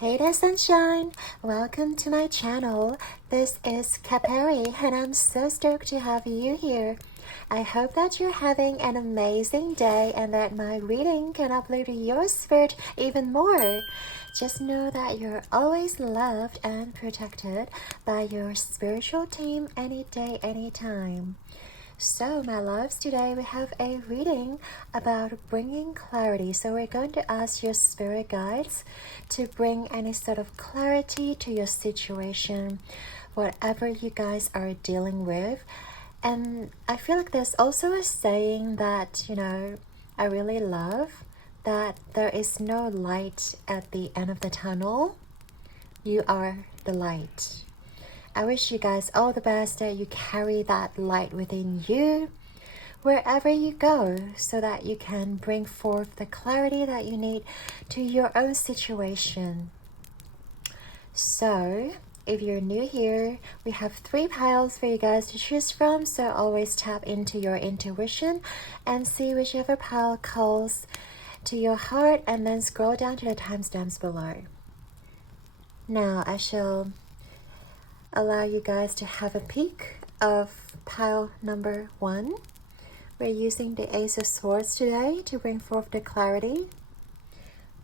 Hey there, sunshine! Welcome to my channel. This is Capari and I'm so stoked to have you here. I hope that you're having an amazing day and that my reading can uplift your spirit even more. Just know that you're always loved and protected by your spiritual team any day, anytime. So, my loves, today we have a reading about bringing clarity. So, we're going to ask your spirit guides to bring any sort of clarity to your situation, whatever you guys are dealing with. And I feel like there's also a saying that, I really love, that there is no light at the end of the tunnel. You are the light. I wish you guys all the best, that you carry that light within you wherever you go, so that you can bring forth the clarity that you need to your own situation. So, if you're new here, we have 3 piles for you guys to choose from, so always tap into your intuition and see whichever pile calls to your heart, and then scroll down to the timestamps below. Now, I shall allow you guys to have a peek of pile number 1. We're using the Ace of Swords today to bring forth the clarity.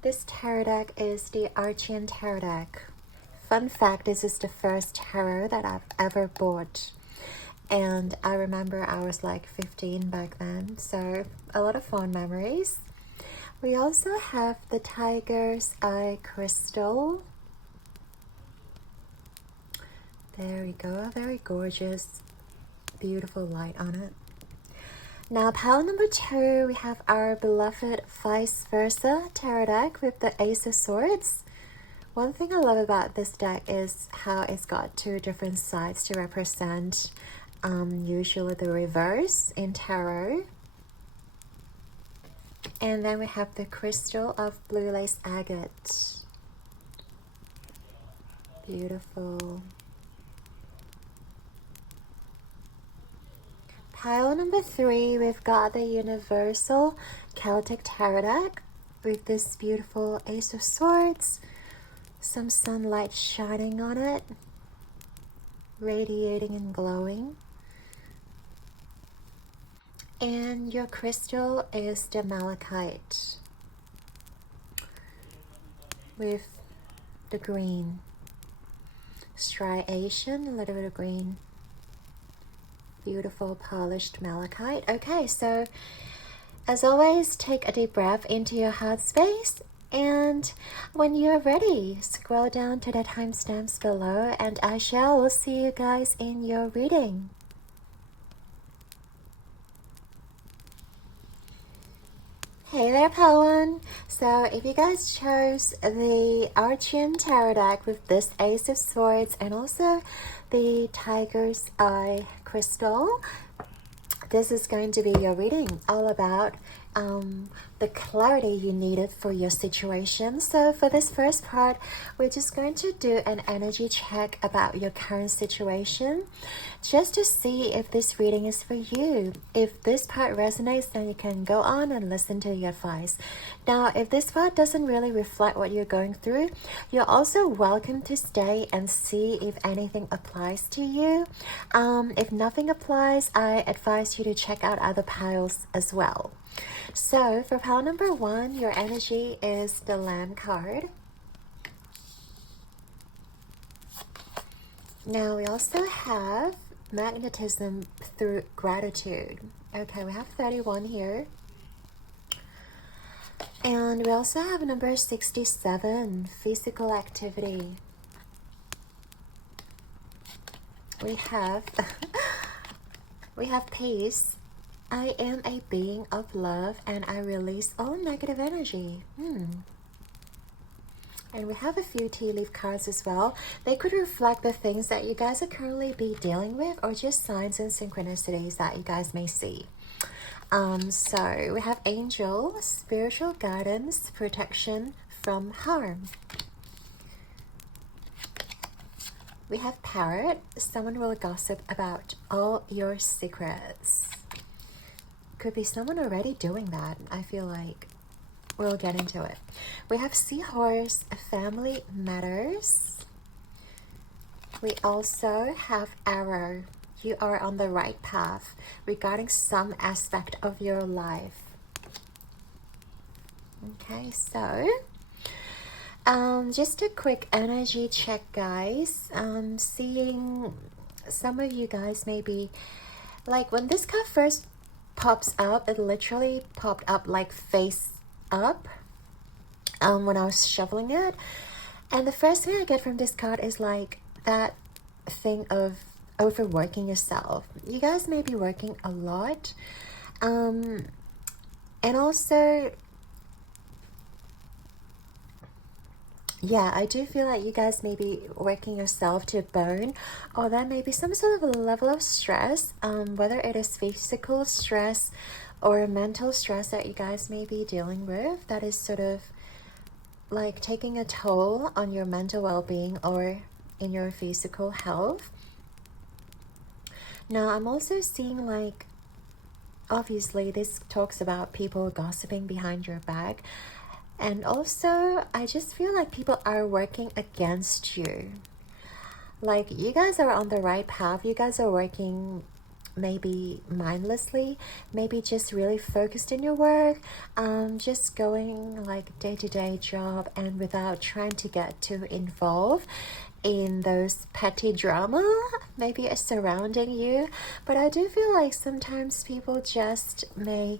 This tarot deck is the Archean tarot deck. Fun fact, this is the first tarot that I've ever bought. And I remember I was like 15 back then, so a lot of fond memories. We also have the Tiger's Eye crystal. There we go, very gorgeous, beautiful light on it. Now, pile number 2, we have our beloved Vice Versa tarot deck with the Ace of Swords. One thing I love about this deck is how it's got 2 different sides to represent usually the reverse in tarot. And then we have the crystal of blue lace agate. Beautiful. Pile number 3, we've got the Universal Celtic Tarot deck with this beautiful Ace of Swords, some sunlight shining on it, radiating and glowing. And your crystal is the malachite with the green striation, a little bit of green. Beautiful polished malachite. Okay, so as always, take a deep breath into your heart space, and when you're ready, scroll down to the timestamps below, and I shall see you guys in your reading. Hey there, Pawan. So if you guys chose the Archean tarot deck with this Ace of Swords and also the Tiger's Eye crystal, this is going to be your reading, all about the clarity you needed for your situation. So for this first part, we're just going to do an energy check about your current situation, just to see if this reading is for you. If this part resonates, then you can go on and listen to the advice. Now, if this part doesn't really reflect what you're going through, you're also welcome to stay and see if anything applies to you. If nothing applies, I advise you to check out other piles as well. So for pile number 1, your energy is the Lamb card. Now we also have magnetism through gratitude. Okay, we have 31 here. And we also have number 67, physical activity. We have peace. I am a being of love and I release all negative energy. And we have a few tea leaf cards as well. They could reflect the things that you guys are currently be dealing with, or just signs and synchronicities that you guys may see. So we have angel, spiritual guidance, protection from harm. We have parrot, someone will gossip about all your secrets. Could be someone already doing that, I feel like. We'll get into it. We have Seahorse, Family Matters. We also have Arrow. You are on the right path regarding some aspect of your life. Okay, so just a quick energy check, guys. Seeing some of you guys maybe, like when this card first pops up, it literally popped up like face up when I was shuffling it. And the first thing I get from this card is like that thing of overworking yourself. You guys may be working a lot. And also, yeah, I do feel like you guys may be working yourself to bone, or there may be some sort of a level of stress, whether it is physical stress or mental stress that you guys may be dealing with, that is sort of like taking a toll on your mental well-being or in your physical health. Now, I'm also seeing like, obviously this talks about people gossiping behind your back. And also, I just feel like people are working against you. Like, you guys are on the right path. You guys are working maybe mindlessly, maybe just really focused in your work, just going like day-to-day job and without trying to get too involved in those petty drama maybe surrounding you. But I do feel like sometimes people just may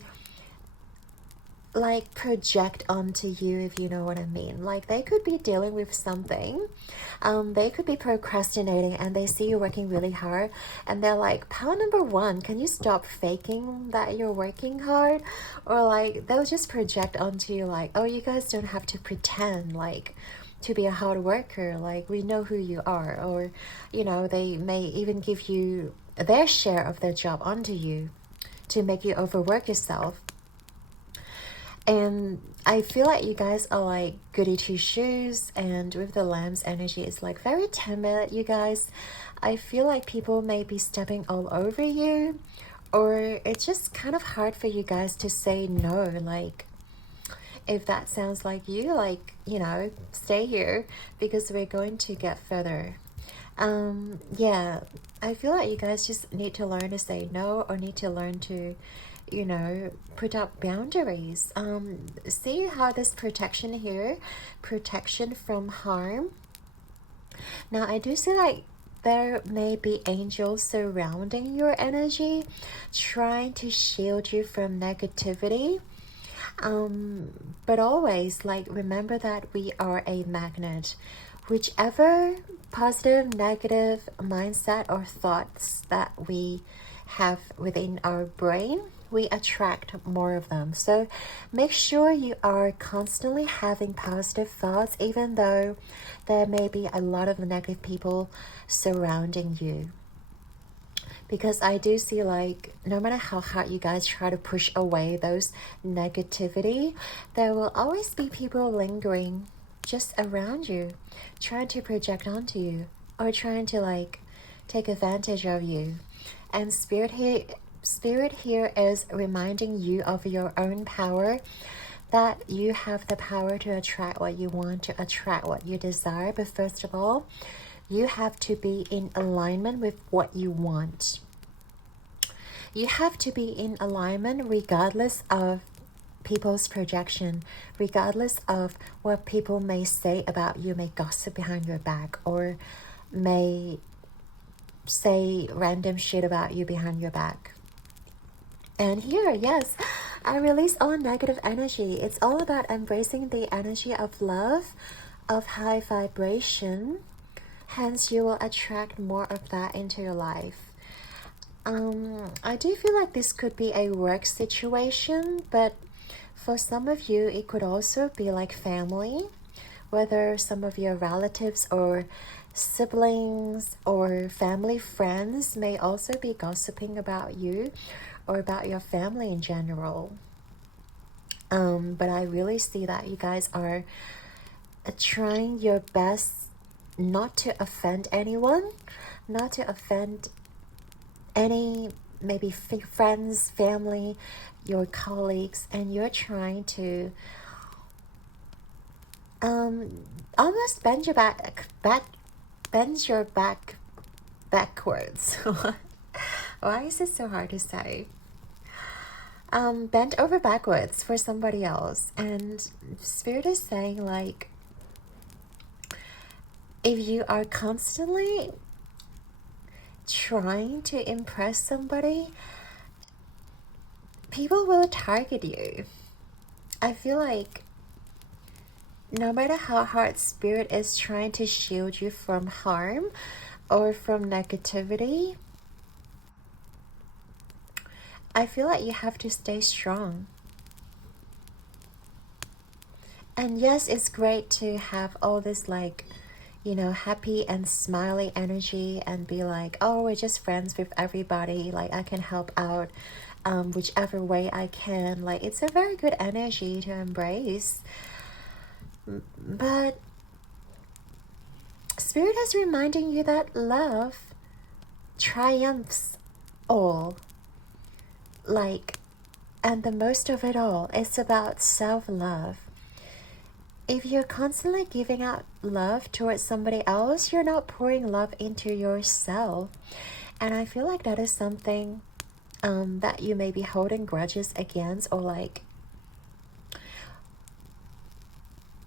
like project onto you, if you know what I mean. Like they could be dealing with something, they could be procrastinating and they see you working really hard and they're like, power number one, can you stop faking that you're working hard? Or like they'll just project onto you like, oh, you guys don't have to pretend like to be a hard worker, like we know who you are. Or you know, they may even give you their share of their job onto you to make you overwork yourself. And I feel like you guys are like goody two shoes, and with the Lamb's energy, it's like very timid, you guys. I feel like people may be stepping all over you, or it's just kind of hard for you guys to say no. Like, if that sounds like you, like, you know, stay here because we're going to get further. Yeah, I feel like you guys just need to learn to say no, or need to learn to, you know, put up boundaries. See how this protection here, protection from harm. Now I do see like there may be angels surrounding your energy, trying to shield you from negativity. But always like remember that we are a magnet. Whichever positive, negative mindset or thoughts that we have within our brain, we attract more of them. So make sure you are constantly having positive thoughts, even though there may be a lot of negative people surrounding you. Because I do see like no matter how hard you guys try to push away those negativity, there will always be people lingering just around you, trying to project onto you, or trying to like take advantage of you. And Spirit here is reminding you of your own power, that you have the power to attract what you want, to attract what you desire. But first of all, you have to be in alignment with what you want. You have to be in alignment regardless of people's projection, regardless of what people may say about you, may gossip behind your back, or may say random shit about you behind your back. And here, yes, I release all negative energy. It's all about embracing the energy of love, of high vibration. Hence, you will attract more of that into your life. I do feel like this could be a work situation, but for some of you, it could also be like family, whether some of your relatives or siblings or family friends may also be gossiping about you or about your family in general. But I really see that you guys are trying your best not to offend anyone, not to offend any maybe friends, family, your colleagues, and you're trying to Almost bend your bend your back backwards. Why is it so hard to say? Bend over backwards for somebody else. And Spirit is saying, like, if you are constantly trying to impress somebody, people will target you. I feel like no matter how hard Spirit is trying to shield you from harm or from negativity, I feel like you have to stay strong. And yes, it's great to have all this, like, you know, happy and smiley energy and be like, oh, we're just friends with everybody. Like, I can help out whichever way I can. Like, it's a very good energy to embrace. But Spirit is reminding you that love triumphs all. Like, and the most of it all is about self-love. If you're constantly giving out love towards somebody else, you're not pouring love into yourself. And I feel like that is something that you may be holding grudges against, or like,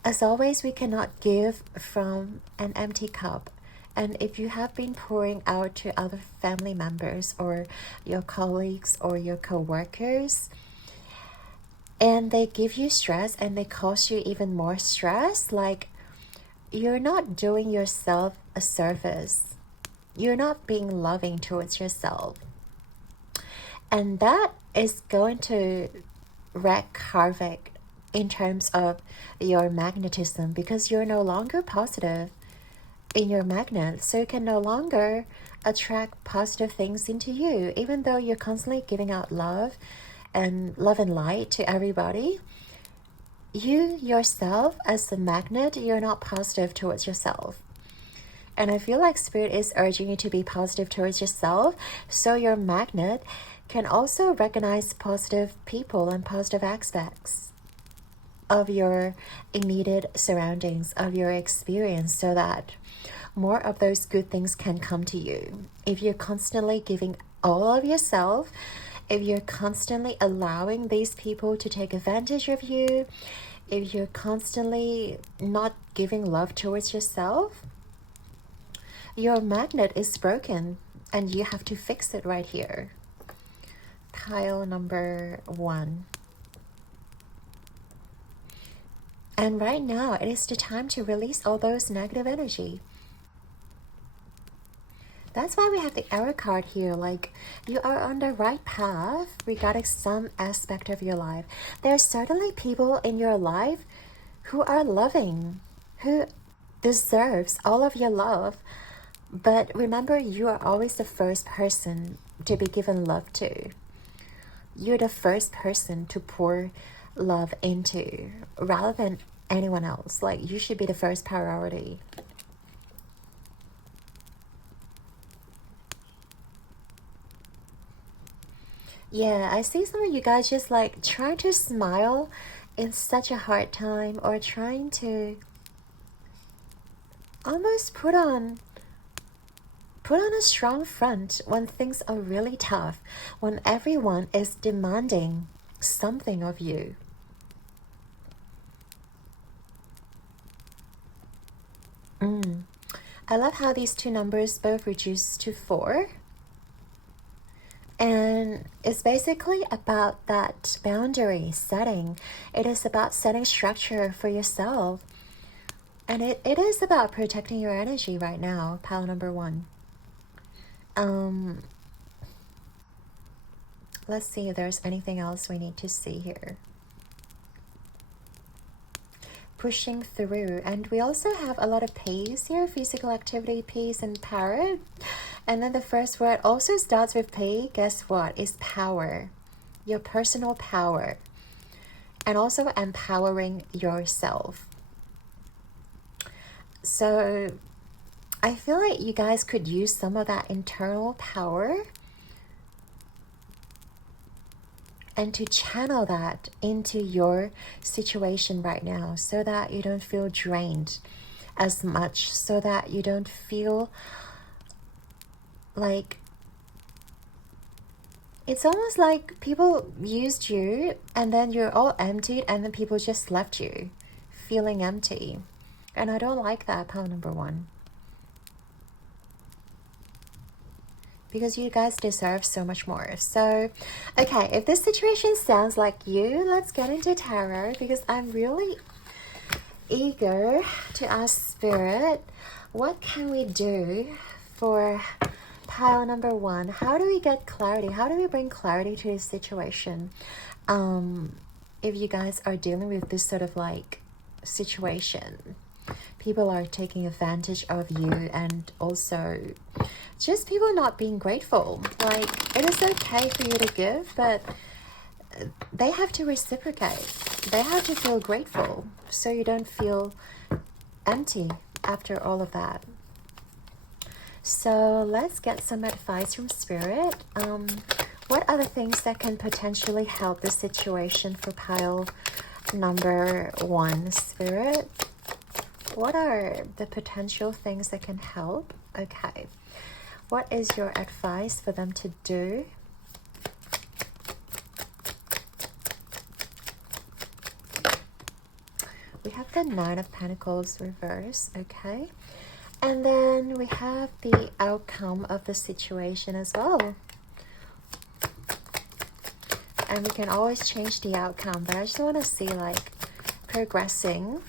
as always, we cannot give from an empty cup. And if you have been pouring out to other family members or your colleagues or your co-workers, and they give you stress and they cause you even more stress, like, you're not doing yourself a service. You're not being loving towards yourself. And that is going to wreak havoc in terms of your magnetism, because you're no longer positive in your magnet, so you can no longer attract positive things into you. Even though you're constantly giving out love and light to everybody, you yourself as a magnet, you're not positive towards yourself. And I feel like Spirit is urging you to be positive towards yourself, so your magnet can also recognize positive people and positive aspects of your immediate surroundings, of your experience, so that more of those good things can come to you. If you're constantly giving all of yourself, if you're constantly allowing these people to take advantage of you, if you're constantly not giving love towards yourself, your magnet is broken and you have to fix it right here. Pile number 1. And right now, it is the time to release all those negative energy. That's why we have the Arrow card here. Like, you are on the right path regarding some aspect of your life. There are certainly people in your life who are loving, who deserves all of your love. But remember, you are always the first person to be given love to. You're the first person to pour love into, rather than anyone else. Like, you should be the first priority. Yeah, I see some of you guys just like trying to smile in such a hard time, or trying to almost put on a strong front when things are really tough, when everyone is demanding something of you. I love how these two numbers both reduce to 4. And it's basically about that boundary setting. It is about setting structure for yourself. And it is about protecting your energy right now, pile number 1. Let's see if there's anything else we need to see here. Pushing through. And we also have a lot of peace here, physical activity, peace, and power. And then the first word also starts with P. Guess what? Is power. Your personal power. And also empowering yourself. So I feel like you guys could use some of that internal power and to channel that into your situation right now so that you don't feel drained as much, so that you don't feel like it's almost like people used you and then you're all emptied and then people just left you feeling empty. And I don't like that, pile number one. Because you guys deserve so much more. So, okay, if this situation sounds like you, let's get into tarot, because I'm really eager to ask Spirit, what can we do for pile number one? How do we get clarity? How do we bring clarity to this situation? If you guys are dealing with this sort of like situation, people are taking advantage of you, and also just people not being grateful. Like, it is okay for you to give, but they have to reciprocate. They have to feel grateful so you don't feel empty after all of that. So let's get some advice from Spirit. What are the things that can potentially help the situation for pile number one, Spirit? What are the potential things that can help? Okay. What is your advice for them to do? We have the Nine of Pentacles reverse, okay? And then we have the outcome of the situation as well. And we can always change the outcome, but I just want to see like progressing.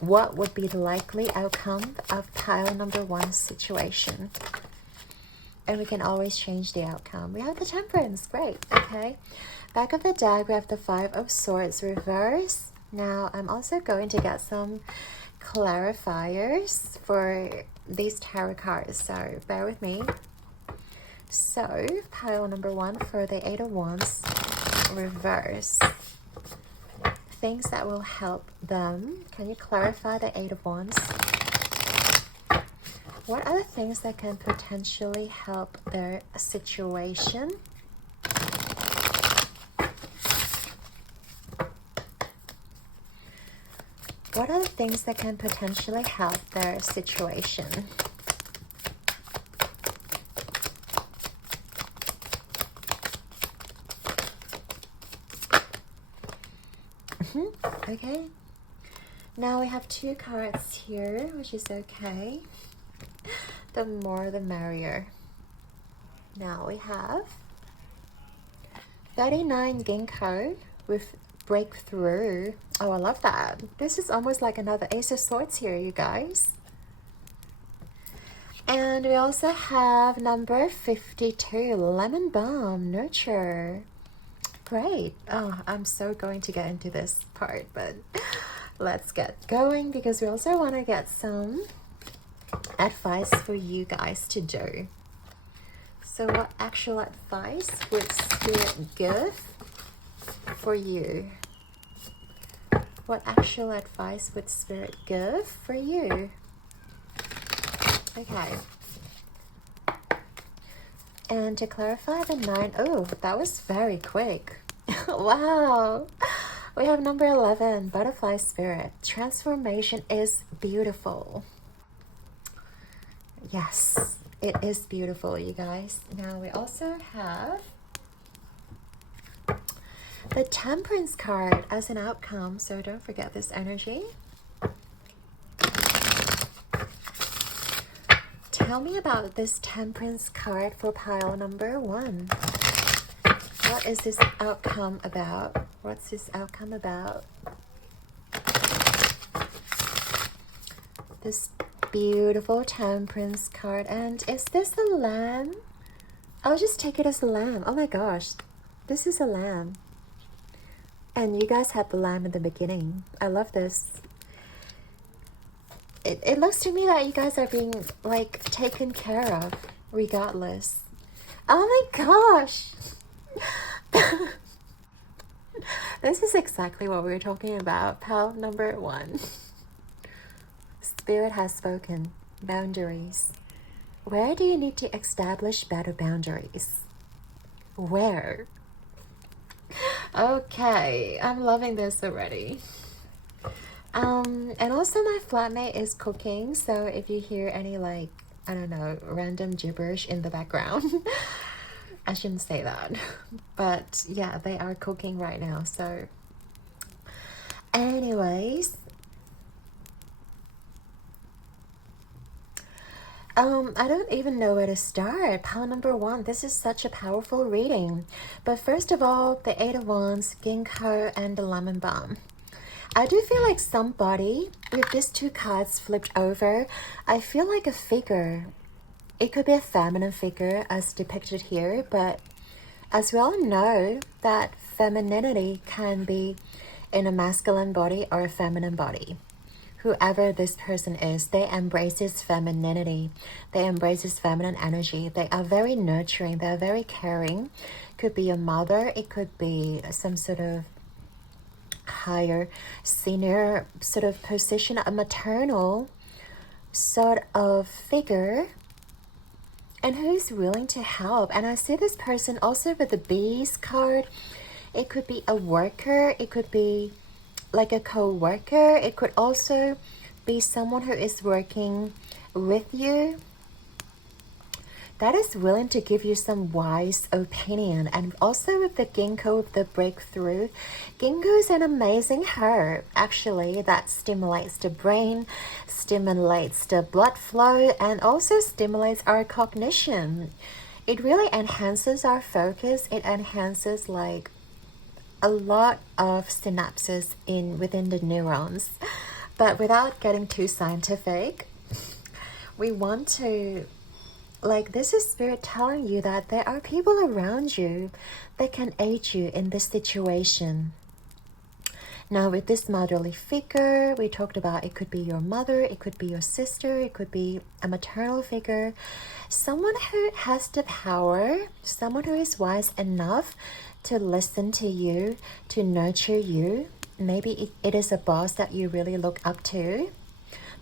What would be the likely outcome of pile number one situation? And we can always change the outcome. We have the Temperance, great, okay. Back of the deck, we have the Five of Swords reverse. Now, I'm also going to get some clarifiers for these tarot cards, so bear with me. So, pile number one for the Eight of Wands reverse. Things that will help them. Can you clarify the Eight of Wands? What are the things that can potentially help their situation? What are the things that can potentially help their situation? Okay. Now we have two cards here, which is okay. The more the merrier. Now we have 39 Ginkgo with breakthrough. Oh, I love that. This is almost like another Ace of Swords here, you guys. And we also have number 52, Lemon Balm, Nurture. Great. Oh, I'm so going to get into this part, but let's get going because we also want to get some advice for you guys to do. So what actual advice would Spirit give for you? What actual advice would Spirit give for you? Okay. And to clarify the 9, oh, that was very quick. Wow. We have number 11, Butterfly Spirit. Transformation is beautiful. Yes, it is beautiful, you guys. Now we also have the Temperance card as an outcome, so don't forget this energy. Tell me about this Temperance card for pile number one. What is this outcome about? What's this outcome about? This beautiful Temperance card. And is this a lamb? I'll just take it as a lamb. Oh my gosh. This is a lamb. And you guys had the lamb in the beginning. I love this. It looks to me that you guys are being like taken care of regardless. Oh my gosh. This is exactly what we were talking about. Pile number one. Spirit has spoken. Boundaries. Where do you need to establish better boundaries? Where? Okay, I'm loving this already. And also my flatmate is cooking, so if you hear any like, I don't know, random gibberish in the background, I shouldn't say that. But yeah, they are cooking right now, so anyways, I don't even know where to start. Pile number one, this is such a powerful reading. But first of all, the Eight of Wands, Ginkgo, and the Lemon Balm. I do feel like somebody, with these two cards flipped over, I feel like a figure. It could be a feminine figure as depicted here, but as we all know that femininity can be in a masculine body or a feminine body. Whoever this person is, they embrace this femininity. They embrace this feminine energy. They are very nurturing. They are very caring. Could be a mother. It could be some sort of higher, senior sort of position, a maternal sort of figure, and who's willing to help. And I see this person also with the bees card. It could be a worker. It could be like a co-worker. It could also be someone who is working with you that is willing to give you some wise opinion. And also with the ginkgo, with the breakthrough, ginkgo is an amazing herb actually that stimulates the brain, stimulates the blood flow, and also stimulates our cognition. It really enhances our focus. It enhances like a lot of synapses within the neurons. But without getting too scientific, we want to, like, this is spirit telling you that there are people around you that can aid you in this situation. Now with this motherly figure, we talked about it could be your mother, it could be your sister, it could be a maternal figure, someone who has the power, someone who is wise enough to listen to you, to nurture you. Maybe it is a boss that you really look up to.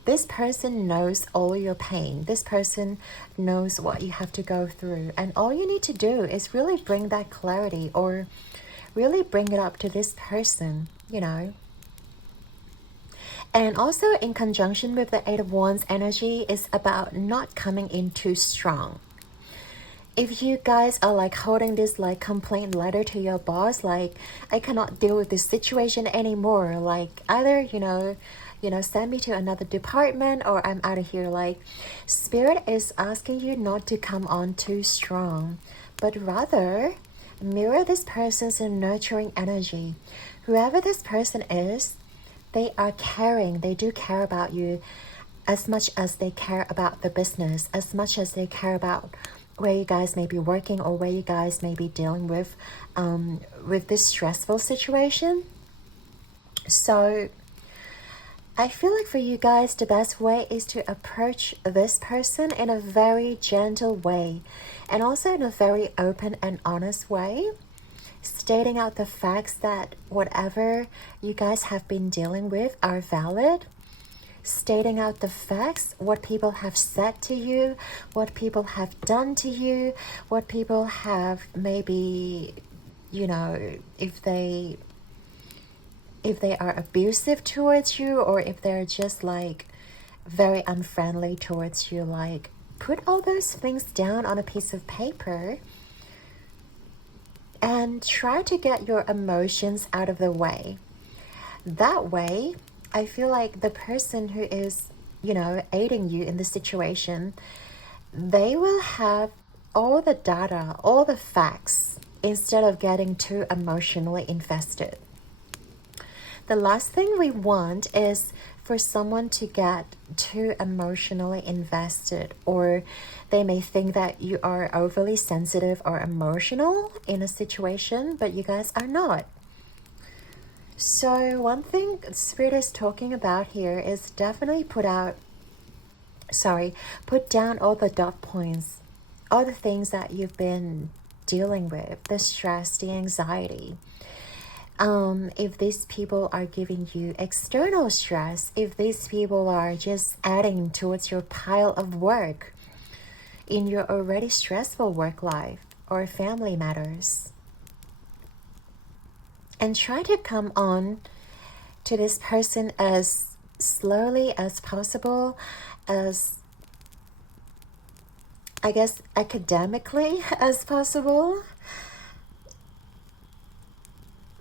This person knows all your pain. This person knows what you have to go through. And all you need to do is really bring that clarity, or really bring it up to this person, you know. And also in conjunction with the Eight of Wands energy is about not coming in too strong. If you guys are like holding this like complaint letter to your boss, like, I cannot deal with this situation anymore, like either, you know, send me to another department or I'm out of here. Like, spirit is asking you not to come on too strong, but rather mirror this person's nurturing energy. Whoever this person is, they are caring. They do care about you as much as they care about the business, as much as they care about where you guys may be working or where you guys may be dealing with this stressful situation. So I feel like for you guys, the best way is to approach this person in a very gentle way, and also in a very open and honest way, stating out the facts that whatever you guys have been dealing with are valid, stating out the facts, what people have said to you, what people have done to you, what people have maybe, you know, if they are abusive towards you, or if they're just like very unfriendly towards you. Like, put all those things down on a piece of paper and try to get your emotions out of the way. That way, I feel like the person who is, you know, aiding you in this situation, they will have all the data, all the facts, instead of getting too emotionally invested. The last thing we want is for someone to get too emotionally invested, or they may think that you are overly sensitive or emotional in a situation, but you guys are not. So one thing Spirit is talking about here is definitely put down all the dot points, all the things that you've been dealing with, the stress, the anxiety. If these people are giving you external stress, if these people are just adding towards your pile of work in your already stressful work life or family matters. And try to come on to this person as slowly as possible, as I guess academically as possible.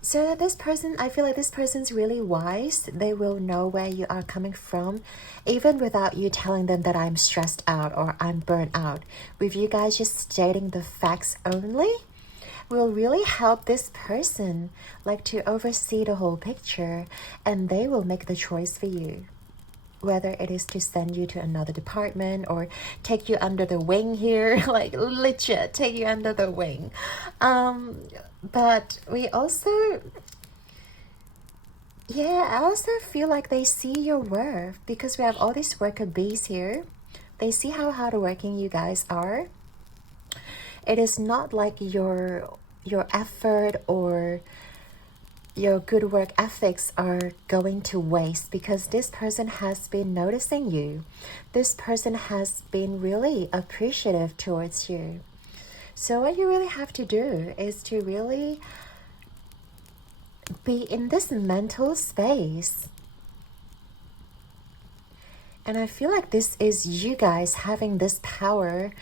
So that this person, I feel like this person's really wise. They will know where you are coming from, even without you telling them that I'm stressed out or I'm burnt out. With you guys just stating the facts only will really help this person like to oversee the whole picture, and they will make the choice for you. Whether it is to send you to another department or take you under the wing here, like legit take you under the wing. But we also, yeah, I also feel like they see your worth because we have all these worker bees here. They see how hardworking you guys are. It is not like your effort or your good work ethics are going to waste, because this person has been noticing you. This person has been really appreciative towards you. So what you really have to do is to really be in this mental space. And I feel like this is you guys having this power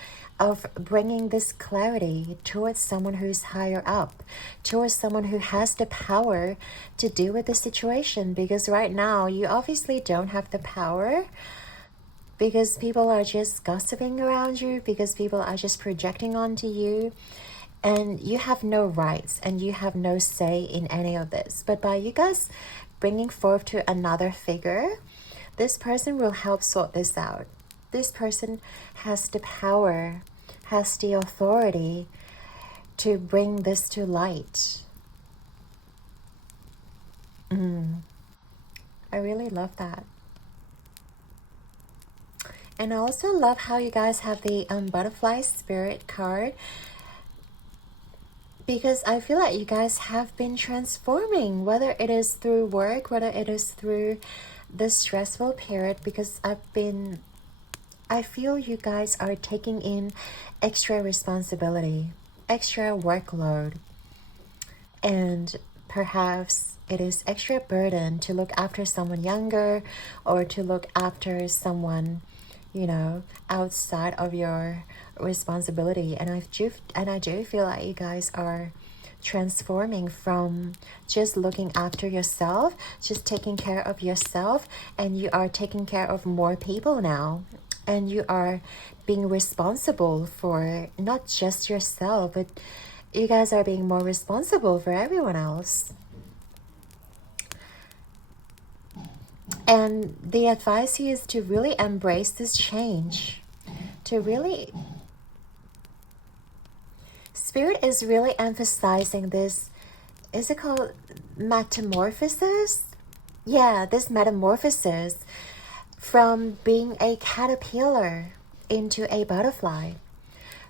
of bringing this clarity towards someone who's higher up, towards someone who has the power to deal with the situation. Because right now, you obviously don't have the power, because people are just gossiping around you, because people are just projecting onto you, and you have no rights and you have no say in any of this. But by you guys bringing forth to another figure, this person will help sort this out. This person has the power, has the authority to bring this to light. I really love that. And I also love how you guys have the butterfly spirit card, because I feel like you guys have been transforming, whether it is through work, whether it is through this stressful period, because I feel you guys are taking in extra responsibility, extra workload, and perhaps it is extra burden to look after someone younger or to look after someone, you know, outside of your responsibility. And I do feel like you guys are transforming from just looking after yourself, just taking care of yourself, and you are taking care of more people now. And you are being responsible for not just yourself, but you guys are being more responsible for everyone else. And the advice here is to really embrace this change, to really, Spirit is really emphasizing this, is it called metamorphosis? Yeah, this metamorphosis from being a caterpillar into a butterfly,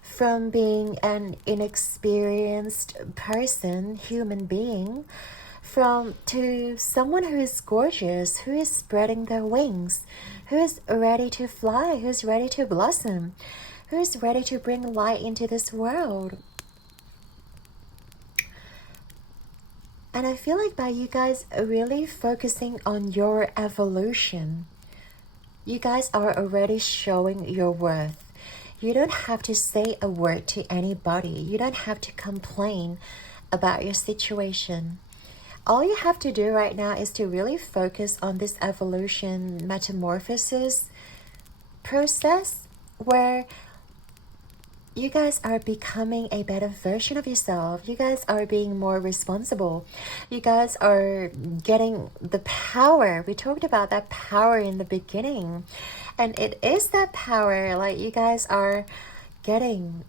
from being an inexperienced person, human being, to someone who is gorgeous, who is spreading their wings, who is ready to fly, who is ready to blossom, who is ready to bring light into this world. And I feel like by you guys really focusing on your evolution, you guys are already showing your worth. You don't have to say a word to anybody. You don't have to complain about your situation. All you have to do right now is to really focus on this evolution metamorphosis process, where you guys are becoming a better version of yourself. You guys are being more responsible. You guys are getting the power. We talked about that power in the beginning. And it is that power like you guys are getting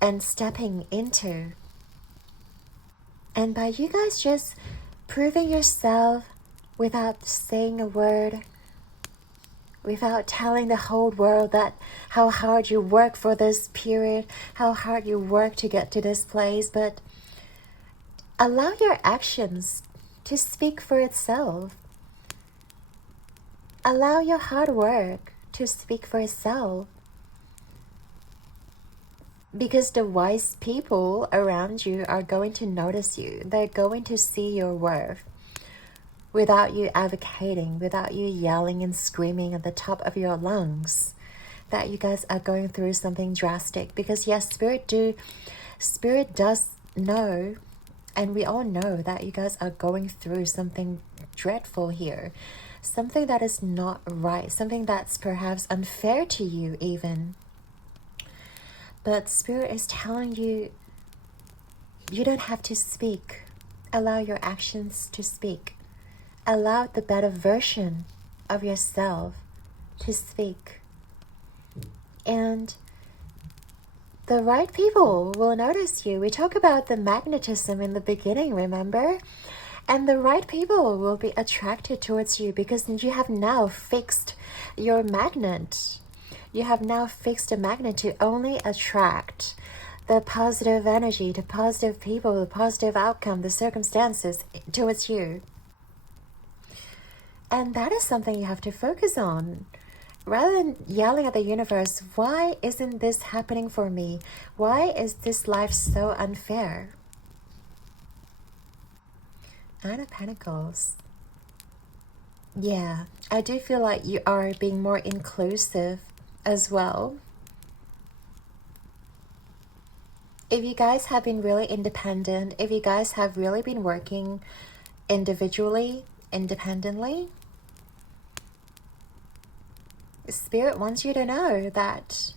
and stepping into. And by you guys just proving yourself without saying a word, without telling the whole world that how hard you work for this period, how hard you work to get to this place, but allow your actions to speak for itself. Allow your hard work to speak for itself. Because the wise people around you are going to notice you. They're going to see your worth without you advocating, without you yelling and screaming at the top of your lungs that you guys are going through something drastic. Because yes, Spirit does know, and we all know that you guys are going through something dreadful here. Something that is not right, something that's perhaps unfair to you even. But Spirit is telling you, you don't have to speak. Allow your actions to speak. Allow the better version of yourself to speak. And the right people will notice you. We talk about the magnetism in the beginning, remember? And the right people will be attracted towards you because you have now fixed your magnet. You have now fixed a magnet to only attract the positive energy, the positive people, the positive outcome, the circumstances towards you. And that is something you have to focus on. Rather than yelling at the universe, why isn't this happening for me? Why is this life so unfair? Nine of Pentacles. Yeah, I do feel like you are being more inclusive as well. If you guys have been really independent, if you guys have really been working individually, independently, Spirit wants you to know that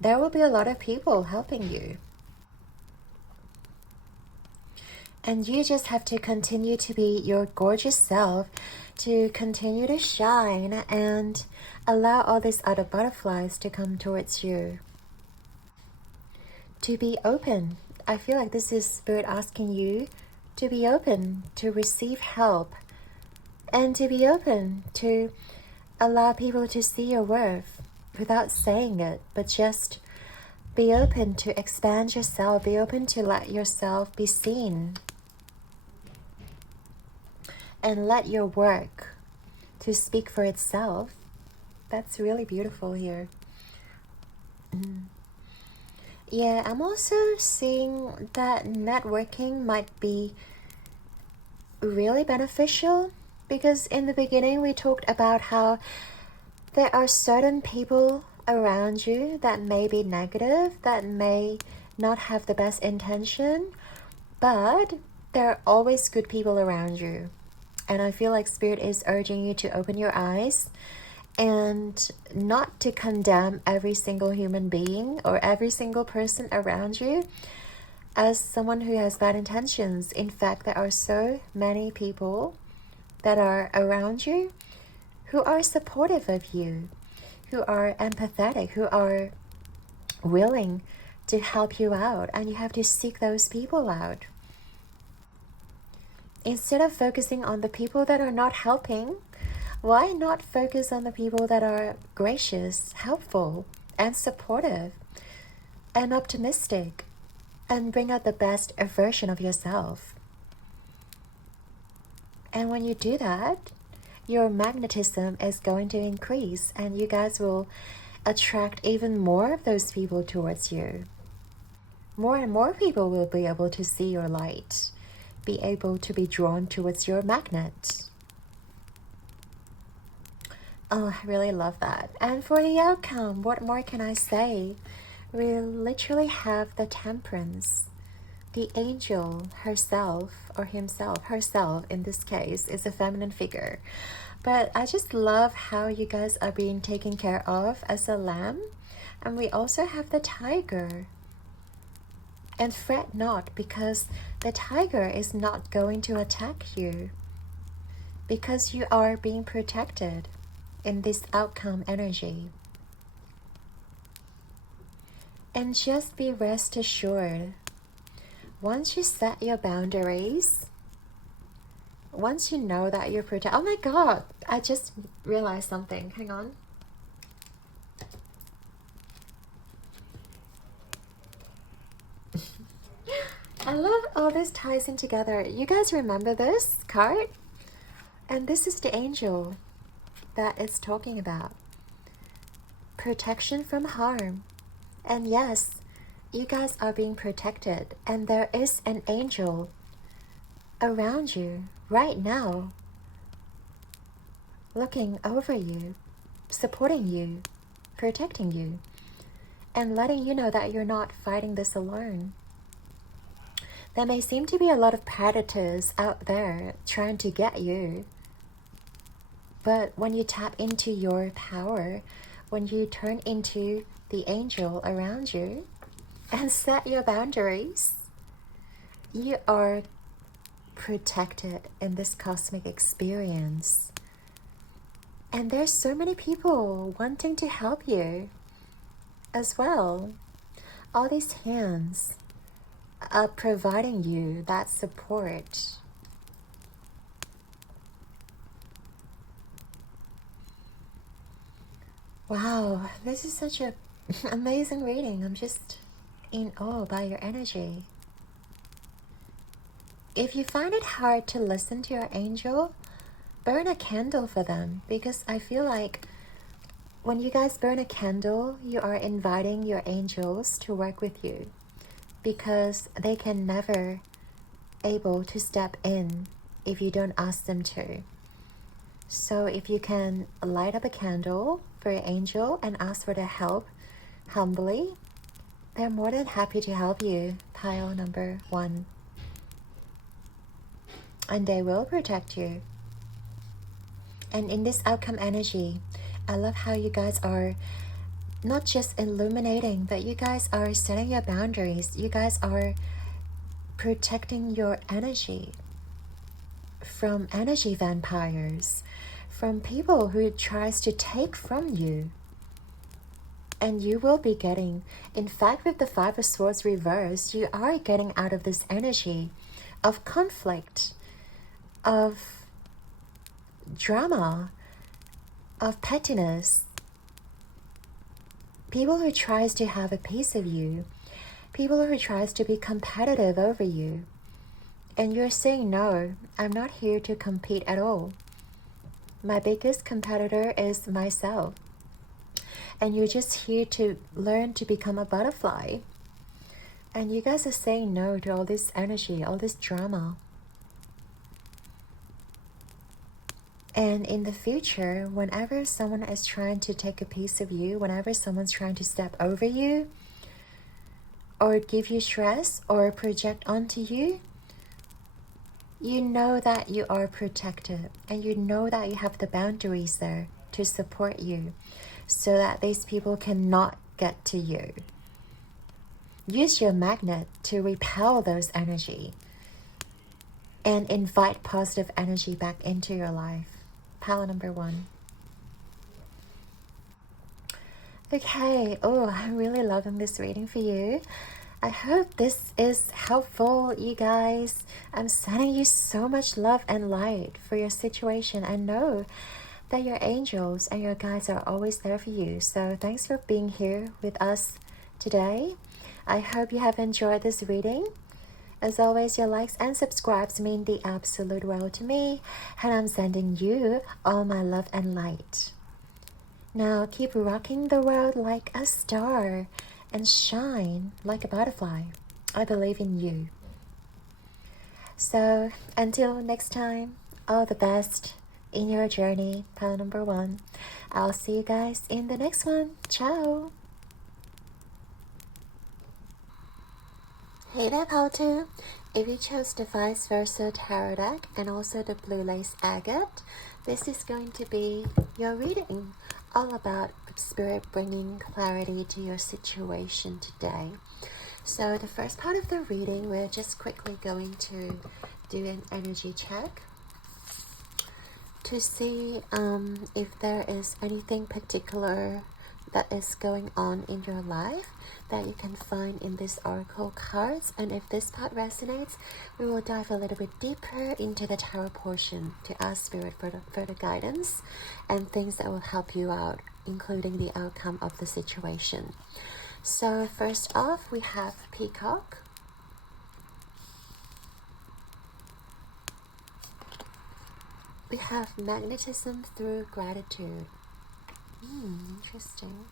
there will be a lot of people helping you. And you just have to continue to be your gorgeous self, to continue to shine and allow all these other butterflies to come towards you. To be open. I feel like this is Spirit asking you to be open, to receive help, and to be open to allow people to see your worth without saying it, but just be open to expand yourself, be open to let yourself be seen. And let your work to speak for itself. That's really beautiful here. Yeah, I'm also seeing that networking might be really beneficial, because in the beginning we talked about how there are certain people around you that may be negative, that may not have the best intention, but there are always good people around you. And I feel like Spirit is urging you to open your eyes and not to condemn every single human being or every single person around you as someone who has bad intentions. In fact, there are so many people that are around you who are supportive of you, who are empathetic, who are willing to help you out, and you have to seek those people out. Instead of focusing on the people that are not helping, why not focus on the people that are gracious, helpful, and supportive, and optimistic, and bring out the best version of yourself? And when you do that, your magnetism is going to increase, and you guys will attract even more of those people towards you. More and more people will be able to see your light, be able to be drawn towards your magnet. Oh, I really love that. And for the outcome, what more can I say? We literally have the Temperance. The angel herself, or himself, herself in this case, is a feminine figure. But I just love how you guys are being taken care of as a lamb. And we also have the Tiger. And fret not, because the Tiger is not going to attack you, because you are being protected in this outcome energy. And just be rest assured, once you set your boundaries, once you know that you're protected. Oh my God, I just realized something. Hang on. I love all this ties in together. You guys remember this card? And this is the angel that it's talking about. Protection from harm. And yes, you guys are being protected, and there is an angel around you right now, looking over you, supporting you, protecting you, and letting you know that you're not fighting this alone. There may seem to be a lot of predators out there trying to get you, but when you tap into your power, when you turn into the angel around you and set your boundaries, you are protected in this cosmic experience. And there's so many people wanting to help you as well. All these hands are providing you that support. Wow, this is such an amazing reading. I'm just in awe by your energy. If you find it hard to listen to your angel, burn a candle for them, because I feel like when you guys burn a candle, you are inviting your angels to work with you, because they can never able to step in if you don't ask them to. So if you can light up a candle for your angel and ask for their help humbly, they're more than happy to help you, pile number 1. And they will protect you. And in this outcome energy, I love how you guys are not just illuminating, but you guys are setting your boundaries. You guys are protecting your energy from energy vampires, from people who tries to take from you. And you will be getting, in fact, with the 5 of Swords reversed, you are getting out of this energy of conflict, of drama, of pettiness. People who tries to have a piece of you, people who tries to be competitive over you. And you're saying, no, I'm not here to compete at all. My biggest competitor is myself. And you're just here to learn to become a butterfly. And you guys are saying no to all this energy, all this drama. And in the future, whenever someone is trying to take a piece of you, whenever someone's trying to step over you, or give you stress, or project onto you, you know that you are protected, and you know that you have the boundaries there to support you, so that these people cannot get to you. Use your magnet to repel those energy and invite positive energy back into your life. Pile number 1. Okay, oh, I'm really loving this reading for you. I hope this is helpful, you guys. I'm sending you so much love and light for your situation. I know that your angels and your guides are always there for you. So thanks for being here with us today. I hope you have enjoyed this reading. As always, your likes and subscribes mean the absolute world to me, and I'm sending you all my love and light. Now keep rocking the world like a star and shine like a butterfly. I believe in you. So until next time, all the best in your journey, pile number 1. I'll see you guys in the next one. Ciao. Hey there, pile 2. If you chose the Vice Versa Tarot deck and also the Blue Lace Agate, this is going to be your reading, all about Spirit bringing clarity to your situation today. So the first part of the reading, we're just quickly going to do an energy check to see if there is anything particular that is going on in your life that you can find in this oracle cards. And if this part resonates, we will dive a little bit deeper into the tarot portion to ask Spirit for further guidance and things that will help you out, including the outcome of the situation. So first off, we have Peacock. We have Magnetism through Gratitude. Interesting.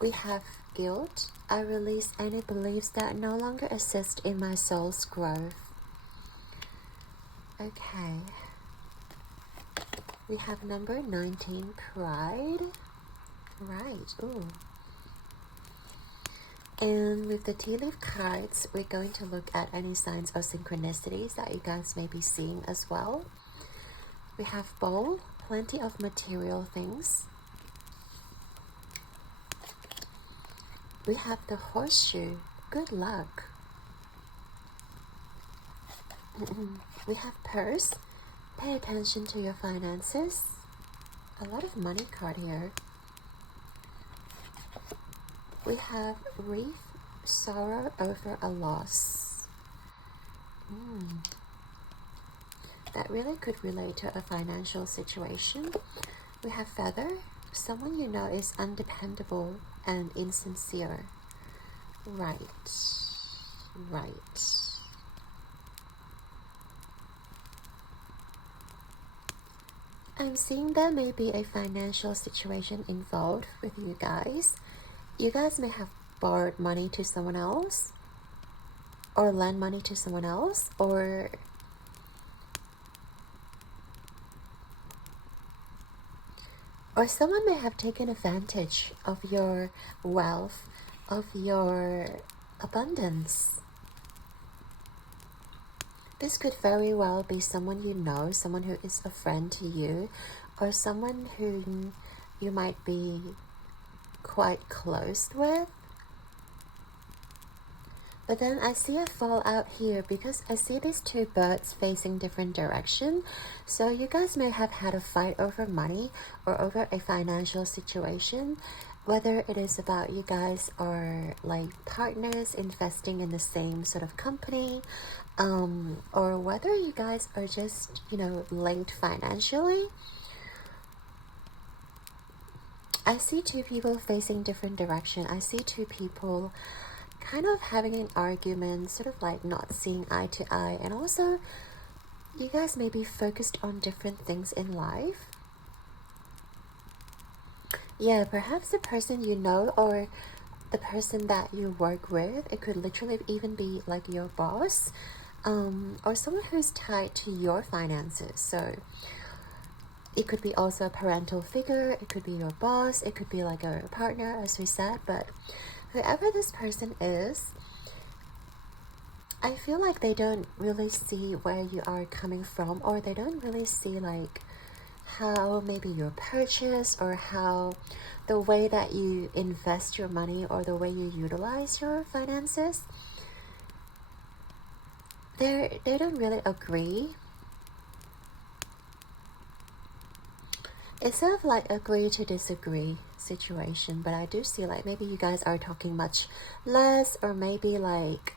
We have guilt. I release any beliefs that no longer assist in my soul's growth. Okay. We have number 19, pride. Right. Ooh. And with the tea leaf cards, we're going to look at any signs or synchronicities that you guys may be seeing as well. We have bowl, plenty of material things. We have the horseshoe, good luck. We have purse, pay attention to your finances. A lot of money card here. We have wreath, sorrow over a loss. That really could relate to a financial situation. We have feather, someone you know is undependable and insincere. Right. I'm seeing there may be a financial situation involved with you guys. You guys may have borrowed money to someone else, or lend money to someone else, or someone may have taken advantage of your wealth, of your abundance. This could very well be someone you know, someone who is a friend to you, or someone who you might be quite close with. But then I see a fallout here because I see these two birds facing different direction. So you guys may have had a fight over money or over a financial situation, whether it is about you guys are like partners investing in the same sort of company, or whether you guys are just, linked financially. I see two people facing different direction. I see two people kind of having an argument, sort of like not seeing eye to eye, and also you guys may be focused on different things in life. Yeah, perhaps the person you know or the person that you work with, it could literally even be like your boss, or someone who's tied to your finances. So it could be also a parental figure, it could be your boss, it could be like a partner, as we said, but whoever this person is, I feel like they don't really see where you are coming from, or they don't really see like how maybe your purchase or how the way that you invest your money or the way you utilize your finances. They don't really agree. It's sort of like agree to disagree situation, but I do see like maybe you guys are talking much less, or maybe like,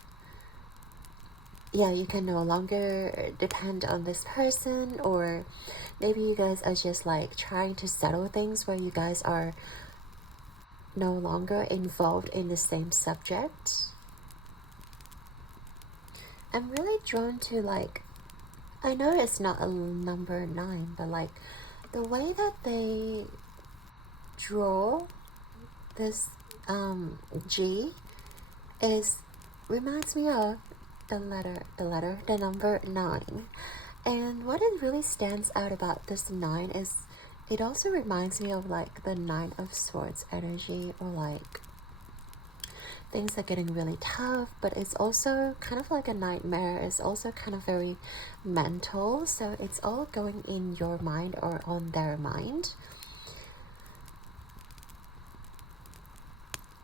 yeah, you can no longer depend on this person, or maybe you guys are just like trying to settle things where you guys are no longer involved in the same subject. I'm really drawn to like, I know it's not a number 9, but like the way that they draw this G reminds me of the number 9. And what it really stands out about this 9 is it also reminds me of like the 9 of Swords energy, or like things are getting really tough, but it's also kind of like a nightmare. It's also kind of very mental, so it's all going in your mind or on their mind.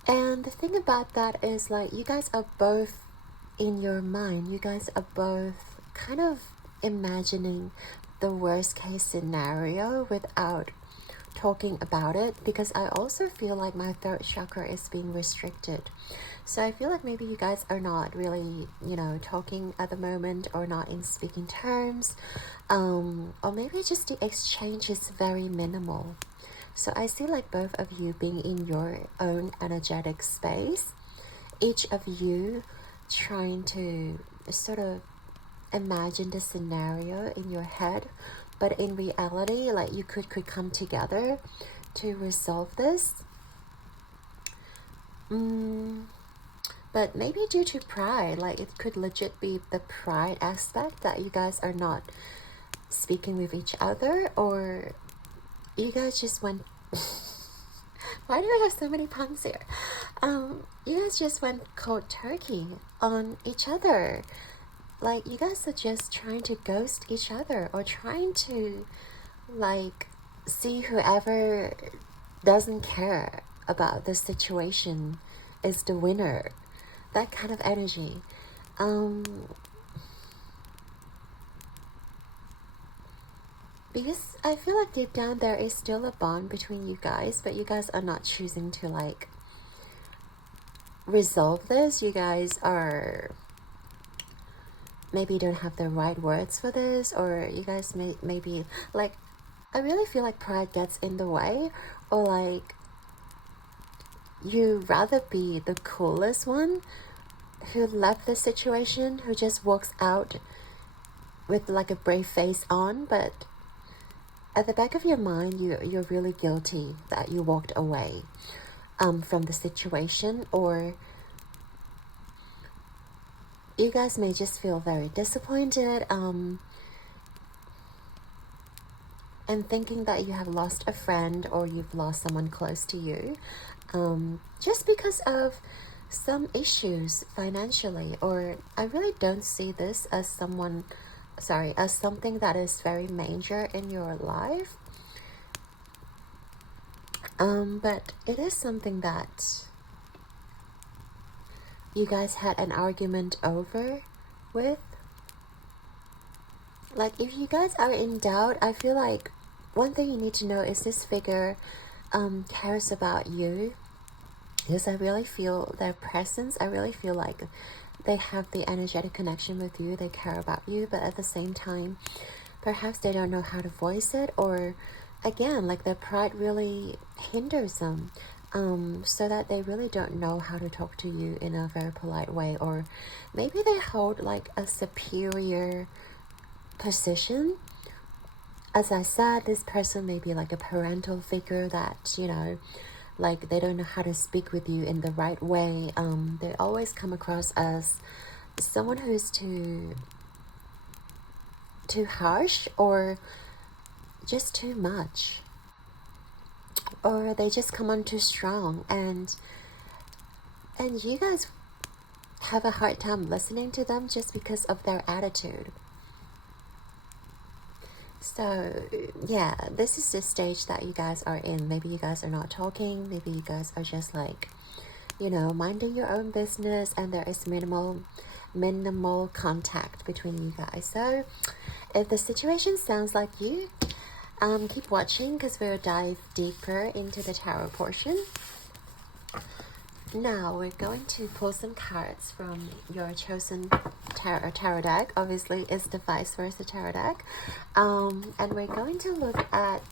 And the thing about that is like you guys are both in your mind. You guys are both kind of imagining the worst case scenario without talking about it, because I also feel like my third chakra is being restricted. So I feel like maybe you guys are not really, talking at the moment, or not in speaking terms, or maybe just the exchange is very minimal. So I see like both of you being in your own energetic space, each of you trying to sort of imagine the scenario in your head, but in reality, like you could come together to resolve this. But maybe due to pride, like it could legit be the pride aspect that you guys are not speaking with each other, or you guys just went why do I have so many puns here? You guys just went cold turkey on each other. Like you guys are just trying to ghost each other, or trying to like see whoever doesn't care about the situation is the winner. That kind of energy. Because I feel like deep down there is still a bond between you guys, but you guys are not choosing to like resolve this. You guys are maybe don't have the right words for this, or you guys maybe like, I really feel like pride gets in the way, or like you rather be the coolest one who left the situation, who just walks out with like a brave face on, but at the back of your mind you're really guilty that you walked away from the situation, or you guys may just feel very disappointed and thinking that you have lost a friend, or you've lost someone close to you, just because of some issues financially. Or I really don't see this as something that is very major in your life, but it is something that you guys had an argument over with. Like if you guys are in doubt, I feel like one thing you need to know is this figure cares about you, because I really feel their presence. I really feel like they have the energetic connection with you. They care about you, but at the same time, perhaps they don't know how to voice it, or again, like their pride really hinders them, so that they really don't know how to talk to you in a very polite way. Or maybe they hold like a superior position. As I said, this person may be like a parental figure that, you know, like they don't know how to speak with you in the right way. They always come across as someone who's too harsh, or just too much, or they just come on too strong, and you guys have a hard time listening to them just because of their attitude. So yeah, this is the stage that you guys are in. Maybe you guys are not talking, maybe you guys are just like, you know, minding your own business, and there is minimal contact between you guys. So if the situation sounds like you, keep watching, because we'll dive deeper into the tarot portion. Now we're going to pull some cards from your chosen tarot deck. Obviously it's the vice versa tarot deck, and we're going to look at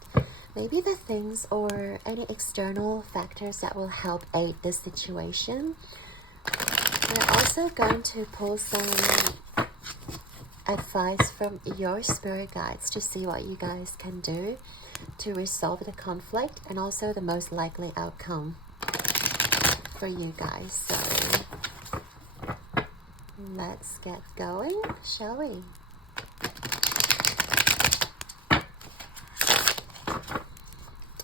maybe the things or any external factors that will help aid this situation. We're also going to pull some advice from your spirit guides to see what you guys can do to resolve the conflict, and also the most likely outcome for you guys. So let's get going, shall we?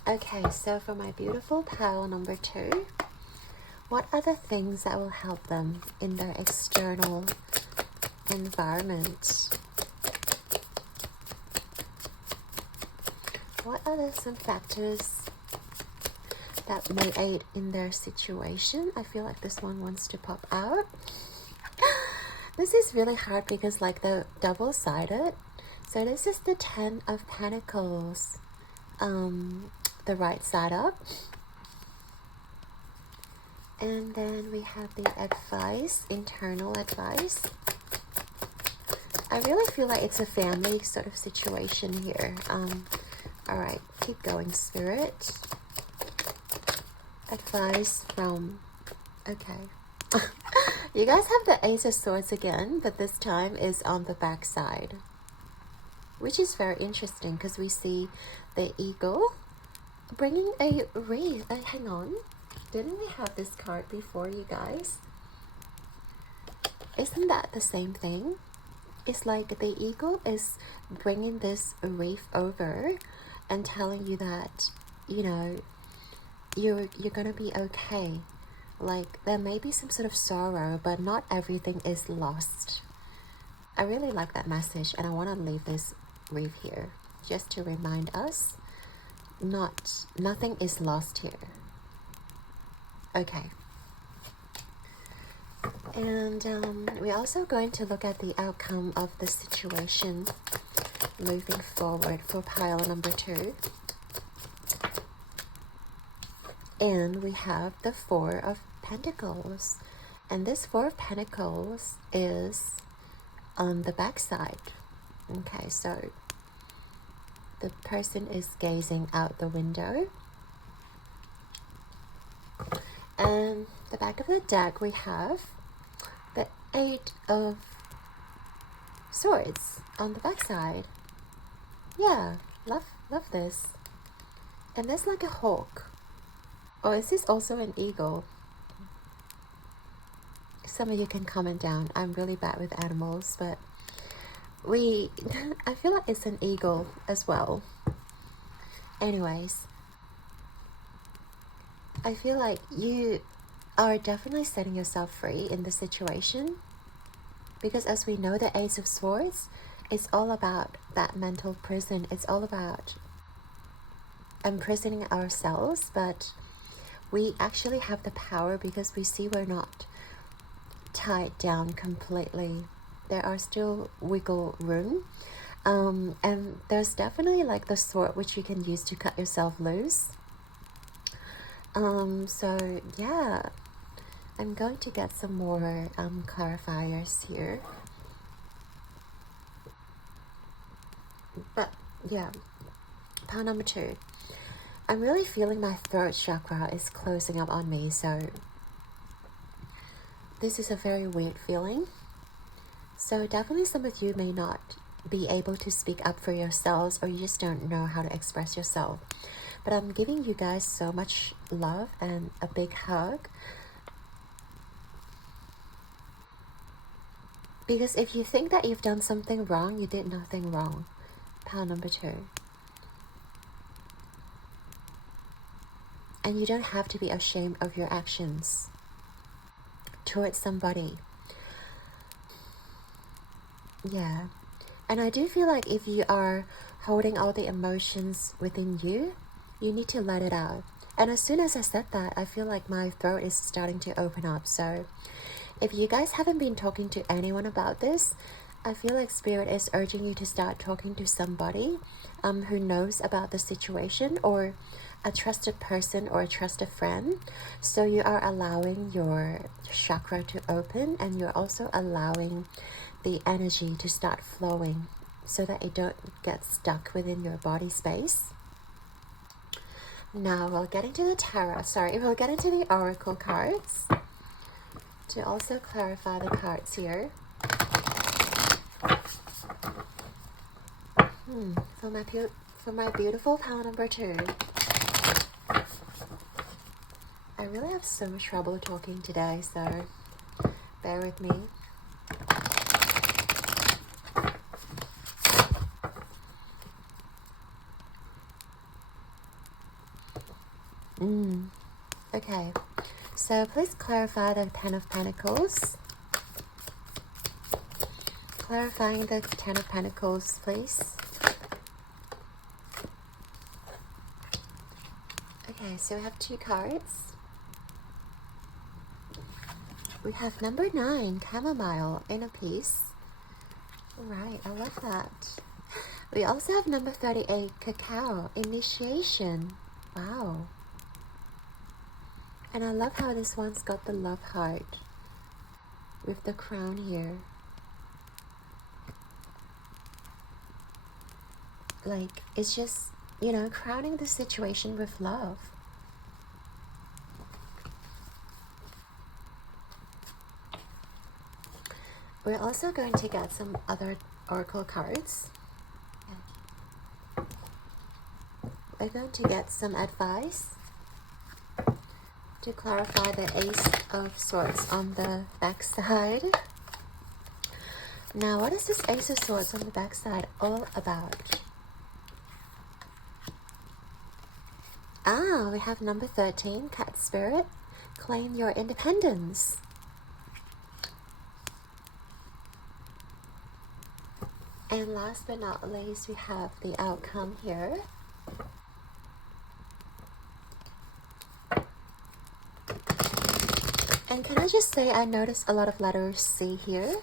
Okay, so for my beautiful pile number 2, what are the things that will help them in their external environment? What are some factors that may aid in their situation? I feel like this one wants to pop out. This is really hard because like the double-sided. So this is the 10 of Pentacles, the right side up. And then we have the advice, internal advice. I really feel like it's a family sort of situation here. All right, keep going, Spirit. Advice from, okay. You guys have the Ace of Swords again, but this time is on the back side, which is very interesting because we see the eagle bringing a wreath. Hang on. Didn't we have this card before, you guys? Isn't that the same thing? It's like the eagle is bringing this reef over and telling you that, you know, you're gonna be okay. Like, there may be some sort of sorrow, but not everything is lost. I really like that message, and I want to leave this reef here just to remind us nothing is lost here. Okay. And we're also going to look at the outcome of the situation moving forward for pile number 2. And we have the 4 of Pentacles. And this 4 of Pentacles is on the back side. Okay, so the person is gazing out the window. And the back of the deck, we have the 8 of Swords on the back side. Yeah, love this. And there's like a hawk. Or is this also an eagle? Some of you can comment down. I'm really bad with animals, but I feel like it's an eagle as well. Anyways, I feel like you are definitely setting yourself free in this situation, because as we know, the Ace of Swords is all about that mental prison. It's all about imprisoning ourselves, but we actually have the power because we see we're not tied down completely. There are still wiggle room, and there's definitely like the sword which you can use to cut yourself loose. So yeah, I'm going to get some more clarifiers here, but yeah, pile number 2. I'm really feeling my throat chakra is closing up on me, so this is a very weird feeling. So definitely some of you may not be able to speak up for yourselves, or you just don't know how to express yourself. But I'm giving you guys so much love and a big hug. Because if you think that you've done something wrong, you did nothing wrong. Pile number 2. And you don't have to be ashamed of your actions towards somebody. Yeah. And I do feel like if you are holding all the emotions within you, you need to let it out. And as soon as I said that, I feel like my throat is starting to open up. So if you guys haven't been talking to anyone about this, I feel like Spirit is urging you to start talking to somebody who knows about the situation, or a trusted person or a trusted friend. So you are allowing your chakra to open, and you're also allowing the energy to start flowing so that it don't get stuck within your body space. Now we'll get into the tarot. We'll get into the oracle cards to also clarify the cards here. For my beautiful pile number 2. I really have so much trouble talking today, so bear with me. Okay, so please clarify the 10 of Pentacles. Clarifying the 10 of Pentacles, please. Okay, so we have 2 cards. We have number 9, Chamomile, Inner Peace. Alright, I love that. We also have number 38, Cacao, Initiation. Wow. And I love how this one's got the love heart with the crown here. Like, it's just, you know, crowning the situation with love. We're also going to get some other oracle cards. We're going to get some advice To clarify, the Ace of Swords on the back side. Now, what is this Ace of Swords on the back side all about? Ah, we have number 13, Cat Spirit. Claim your independence. And last but not least, we have the outcome here. And can I just say, I noticed a lot of letters C here.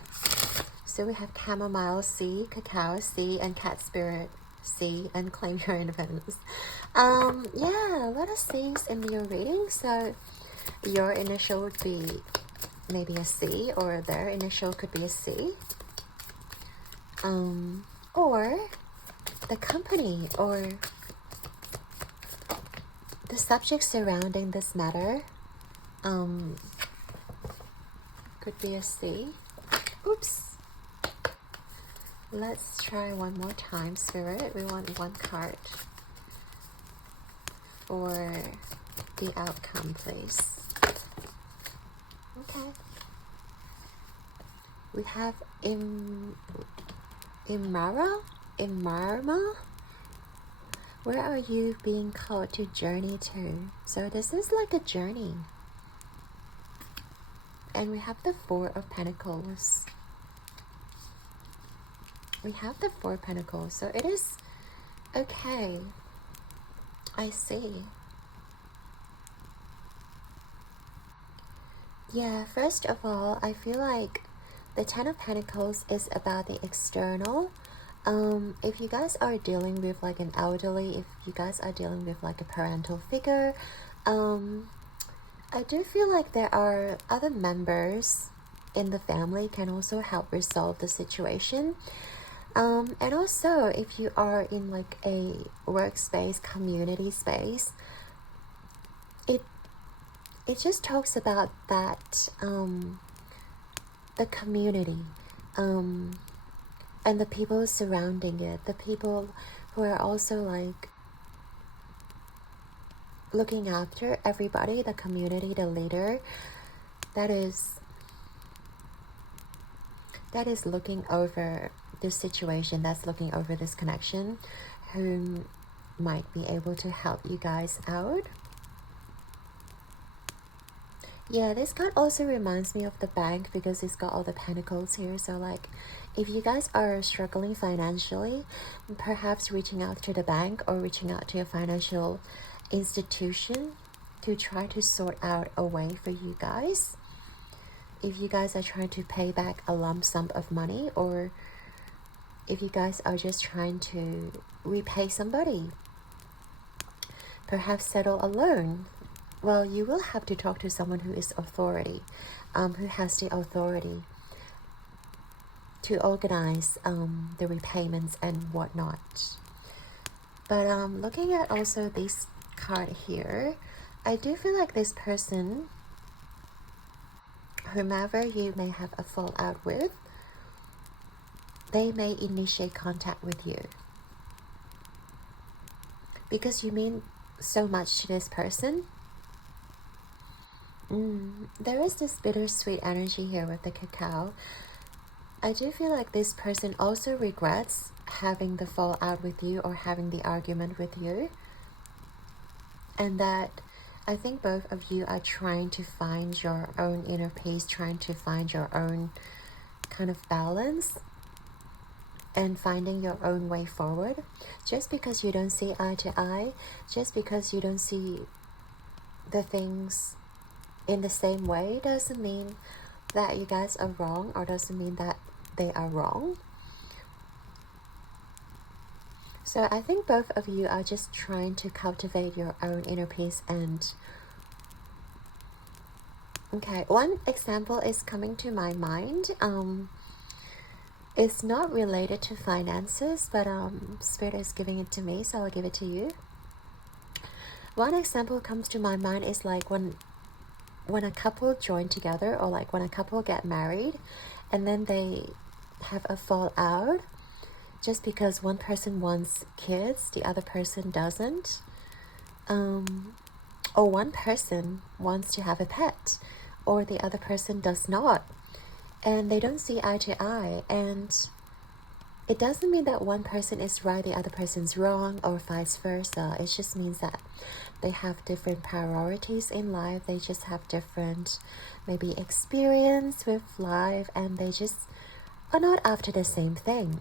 So we have Chamomile C, Cacao C, and Cat Spirit C, and Claim Your Independence. Yeah, a lot of C's in your reading. So your initial would be maybe a C, or their initial could be a C. Or the company or the subject surrounding this matter could be a C. Oops. Let's try one more time, Spirit. We want one card for the outcome, please. Okay. We have Imara? Where are you being called to journey to? So this is like a journey. And we have the Four of Pentacles. We have the Four of Pentacles. So it is okay. I see. Yeah, first of all, I feel like the Ten of Pentacles is about the external. If you guys are dealing with like an elderly, if you guys are dealing with like a parental figure, I do feel like there are other members in the family can also help resolve the situation. And also, if you are in like a workspace, community space, it just talks about that, the community, and the people surrounding it, the people who are also like looking after everybody, the community, the leader that is looking over this situation, that's looking over this connection, who might be able to help you guys out. Yeah, this card also reminds me of the bank because it's got all the pentacles here. So like, if you guys are struggling financially, perhaps reaching out to the bank or reaching out to a financial institution to try to sort out a way for you guys. If you guys are trying to pay back a lump sum of money, or if you guys are just trying to repay somebody, perhaps settle a loan. Well, you will have to talk to someone who is authority, who has the authority to organize the repayments and whatnot. But looking at also this card here, I do feel like this person, whomever you may have a fallout with, they may initiate contact with you because you mean so much to this person. There is this bittersweet energy here with the cacao. I do feel like this person also regrets having the fallout with you or having the argument with you. And that I think both of you are trying to find your own inner peace, trying to find your own kind of balance and finding your own way forward. Just because you don't see eye to eye, just because you don't see the things in the same way, doesn't mean that you guys are wrong, or doesn't mean that they are wrong. So I think both of you are just trying to cultivate your own inner peace. And okay, one example is coming to my mind. It's not related to finances, but Spirit is giving it to me, so I'll give it to you. One example comes to my mind is like when a couple join together, or like when a couple get married and then they have a fallout just because one person wants kids, the other person doesn't. or one person wants to have a pet, or the other person does not, and they don't see eye to eye. And it doesn't mean that one person is right, the other person's wrong, or vice versa. It just means that they have different priorities in life. They just have different, maybe, experience with life, and they just are not after the same thing.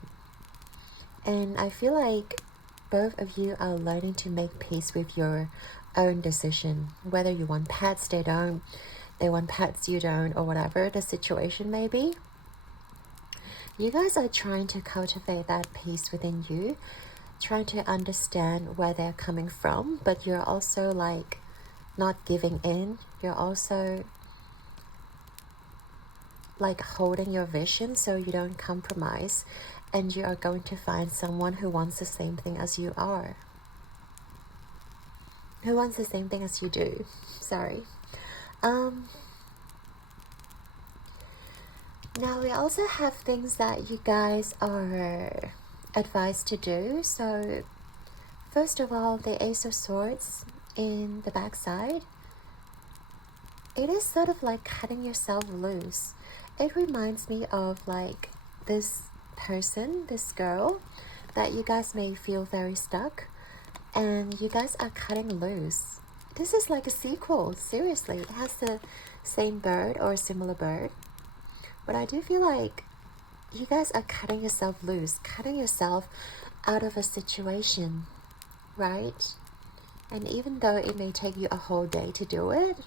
And I feel like both of you are learning to make peace with your own decision. Whether you want pets, they don't. They want pets, you don't, or whatever the situation may be. You guys are trying to cultivate that peace within you, trying to understand where they're coming from, but you're also like not giving in. You're also like holding your vision so you don't compromise, and you are going to find someone who wants the same thing as you are. Who wants the same thing as you do. Sorry. Now we also have things that you guys are advised to do. So first of all, the Ace of Swords in the backside. It is sort of like cutting yourself loose. It reminds me of like this person, this girl, that you guys may feel very stuck, and you guys are cutting loose. This is like a sequel, seriously. It has the same bird or a similar bird. But I do feel like you guys are cutting yourself loose, cutting yourself out of a situation, right? And even though it may take you a whole day to do it,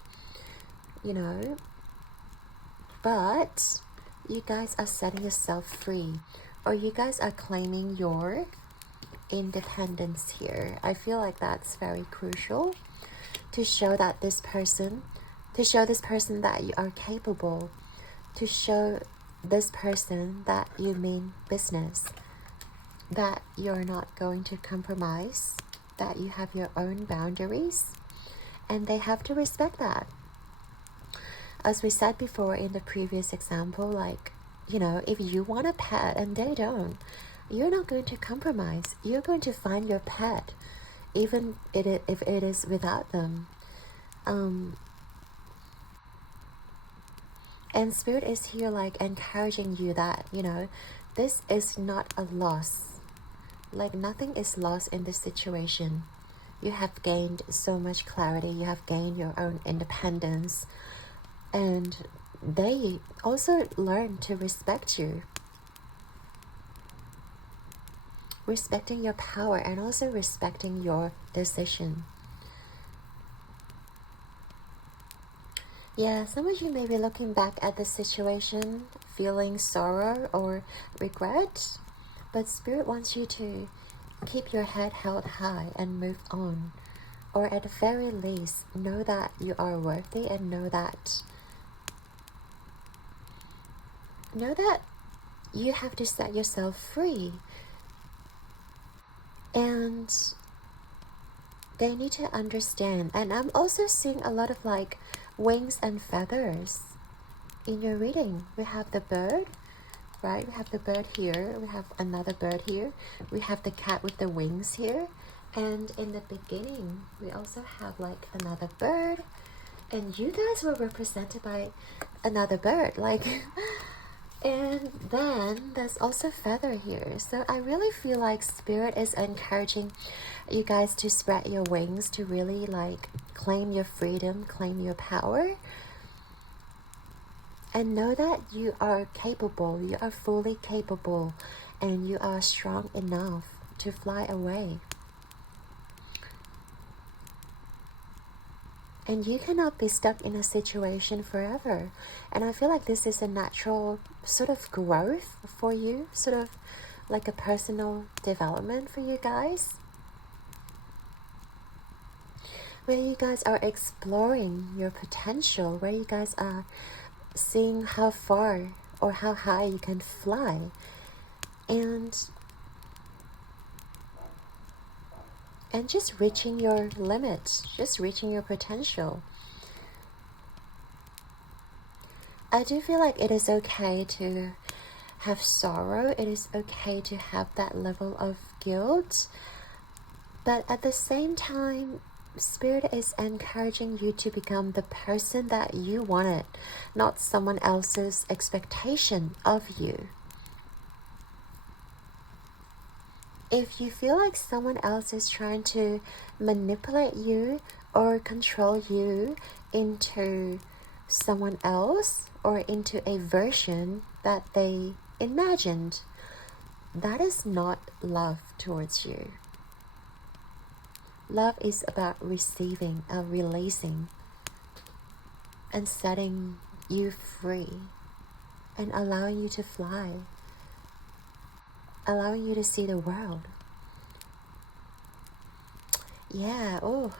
you know, but you guys are setting yourself free, or you guys are claiming your independence here. I feel like that's very crucial to show that this person that you are capable, to show this person that you mean business, that you're not going to compromise, that you have your own boundaries, and they have to respect that. As we said before in the previous example, like, you know, if you want a pet and they don't, you're not going to compromise. You're going to find your pet, even if it is without them. And Spirit is here like encouraging you that, you know, this is not a loss. Like nothing is lost in this situation. You have gained so much clarity. You have gained your own independence. And they also learn to respect you. Respecting your power and also respecting your decision. Yeah, some of you may be looking back at the situation, feeling sorrow or regret, but Spirit wants you to keep your head held high and move on. Or at the very least, know that you are worthy, and know that you have to set yourself free. And they need to understand. And I'm also seeing a lot of like wings and feathers in your reading. We have the bird, right? We have the bird here. We have another bird here. We have the cat with the wings here. And in the beginning, we also have like another bird. And you guys were represented by another bird. Like... And then there's also feather here. So I really feel like Spirit is encouraging you guys to spread your wings, to really like claim your freedom, claim your power. And know that you are capable, you are fully capable, and you are strong enough to fly away. And you cannot be stuck in a situation forever. And I feel like this is a natural sort of growth for you, sort of like a personal development for you guys, where you guys are exploring your potential, where you guys are seeing how far or how high you can fly. And just reaching your limits, just reaching your potential. I do feel like it is okay to have sorrow. It is okay to have that level of guilt. But at the same time, Spirit is encouraging you to become the person that you wanted, not someone else's expectation of you. If you feel like someone else is trying to manipulate you or control you into someone else or into a version that they imagined, that is not love towards you. Love is about receiving and releasing and setting you free and allowing you to fly, allowing you to see the world. Yeah, oh,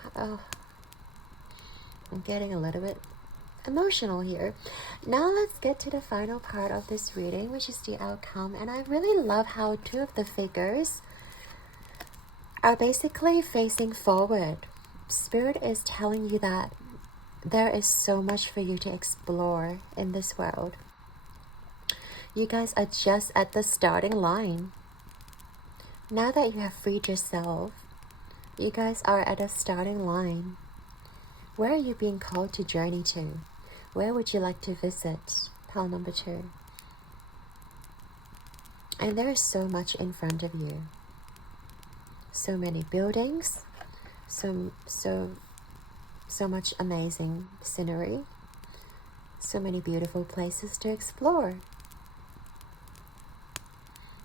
I'm getting a little bit emotional here. Now let's get to the final part of this reading, which is the outcome. And I really love how two of the figures are basically facing forward. Spirit is telling you that there is so much for you to explore in this world. You guys are just at the starting line. Now that you have freed yourself, you guys are at a starting line. Where are you being called to journey to? Where would you like to visit? Pile number 2. And there is so much in front of you. So many buildings, so much amazing scenery, so many beautiful places to explore.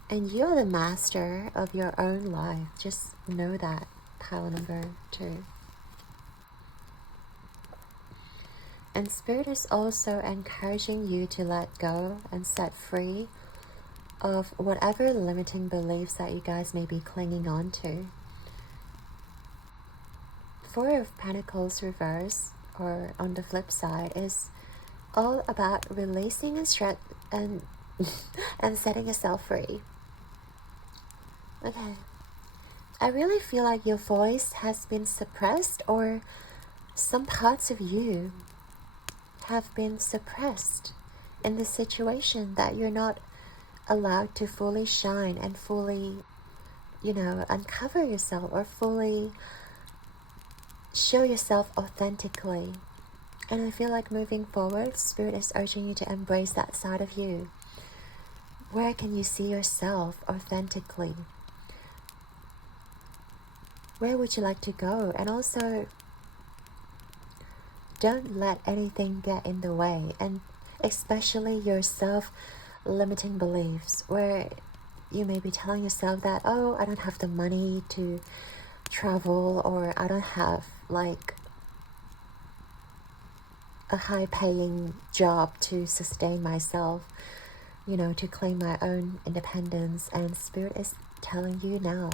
And you're the master of your own life. Just know that. Pile number 2. And Spirit is also encouraging you to let go and set free of whatever limiting beliefs that you guys may be clinging on to. 4 of Pentacles reverse, or on the flip side, is all about releasing and and setting yourself free. Okay. I really feel like your voice has been suppressed, or some parts of you have been suppressed in the situation that you're not allowed to fully shine and fully, uncover yourself or fully show yourself authentically. And I feel like moving forward, Spirit is urging you to embrace that side of you. Where can you see yourself authentically? Where would you like to go? And also, don't let anything get in the way, and especially your self-limiting beliefs, where you may be telling yourself that, oh, I don't have the money to travel, or I don't have like a high-paying job to sustain myself, to claim my own independence. And Spirit is telling you now,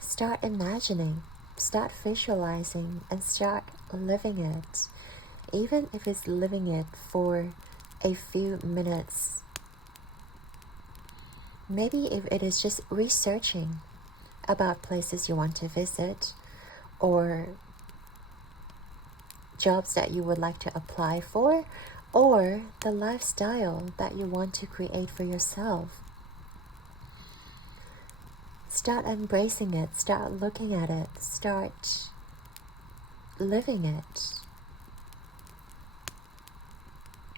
start imagining, start visualizing, and start living it, even if it's living it for a few minutes. Maybe if it is just researching about places you want to visit, or jobs that you would like to apply for, or the lifestyle that you want to create for yourself. Start embracing it, start looking at it, start living it.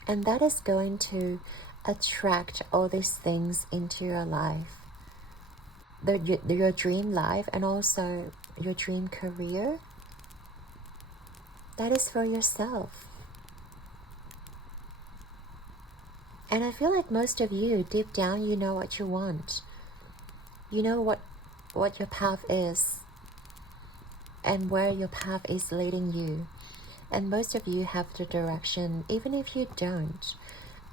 And that is going to attract all these things into your life. Your dream life, and also your dream career. That is for yourself. And I feel like most of you, deep down, you know what you want. You know what your path is, and where your path is leading you. And most of you have the direction. Even if you don't,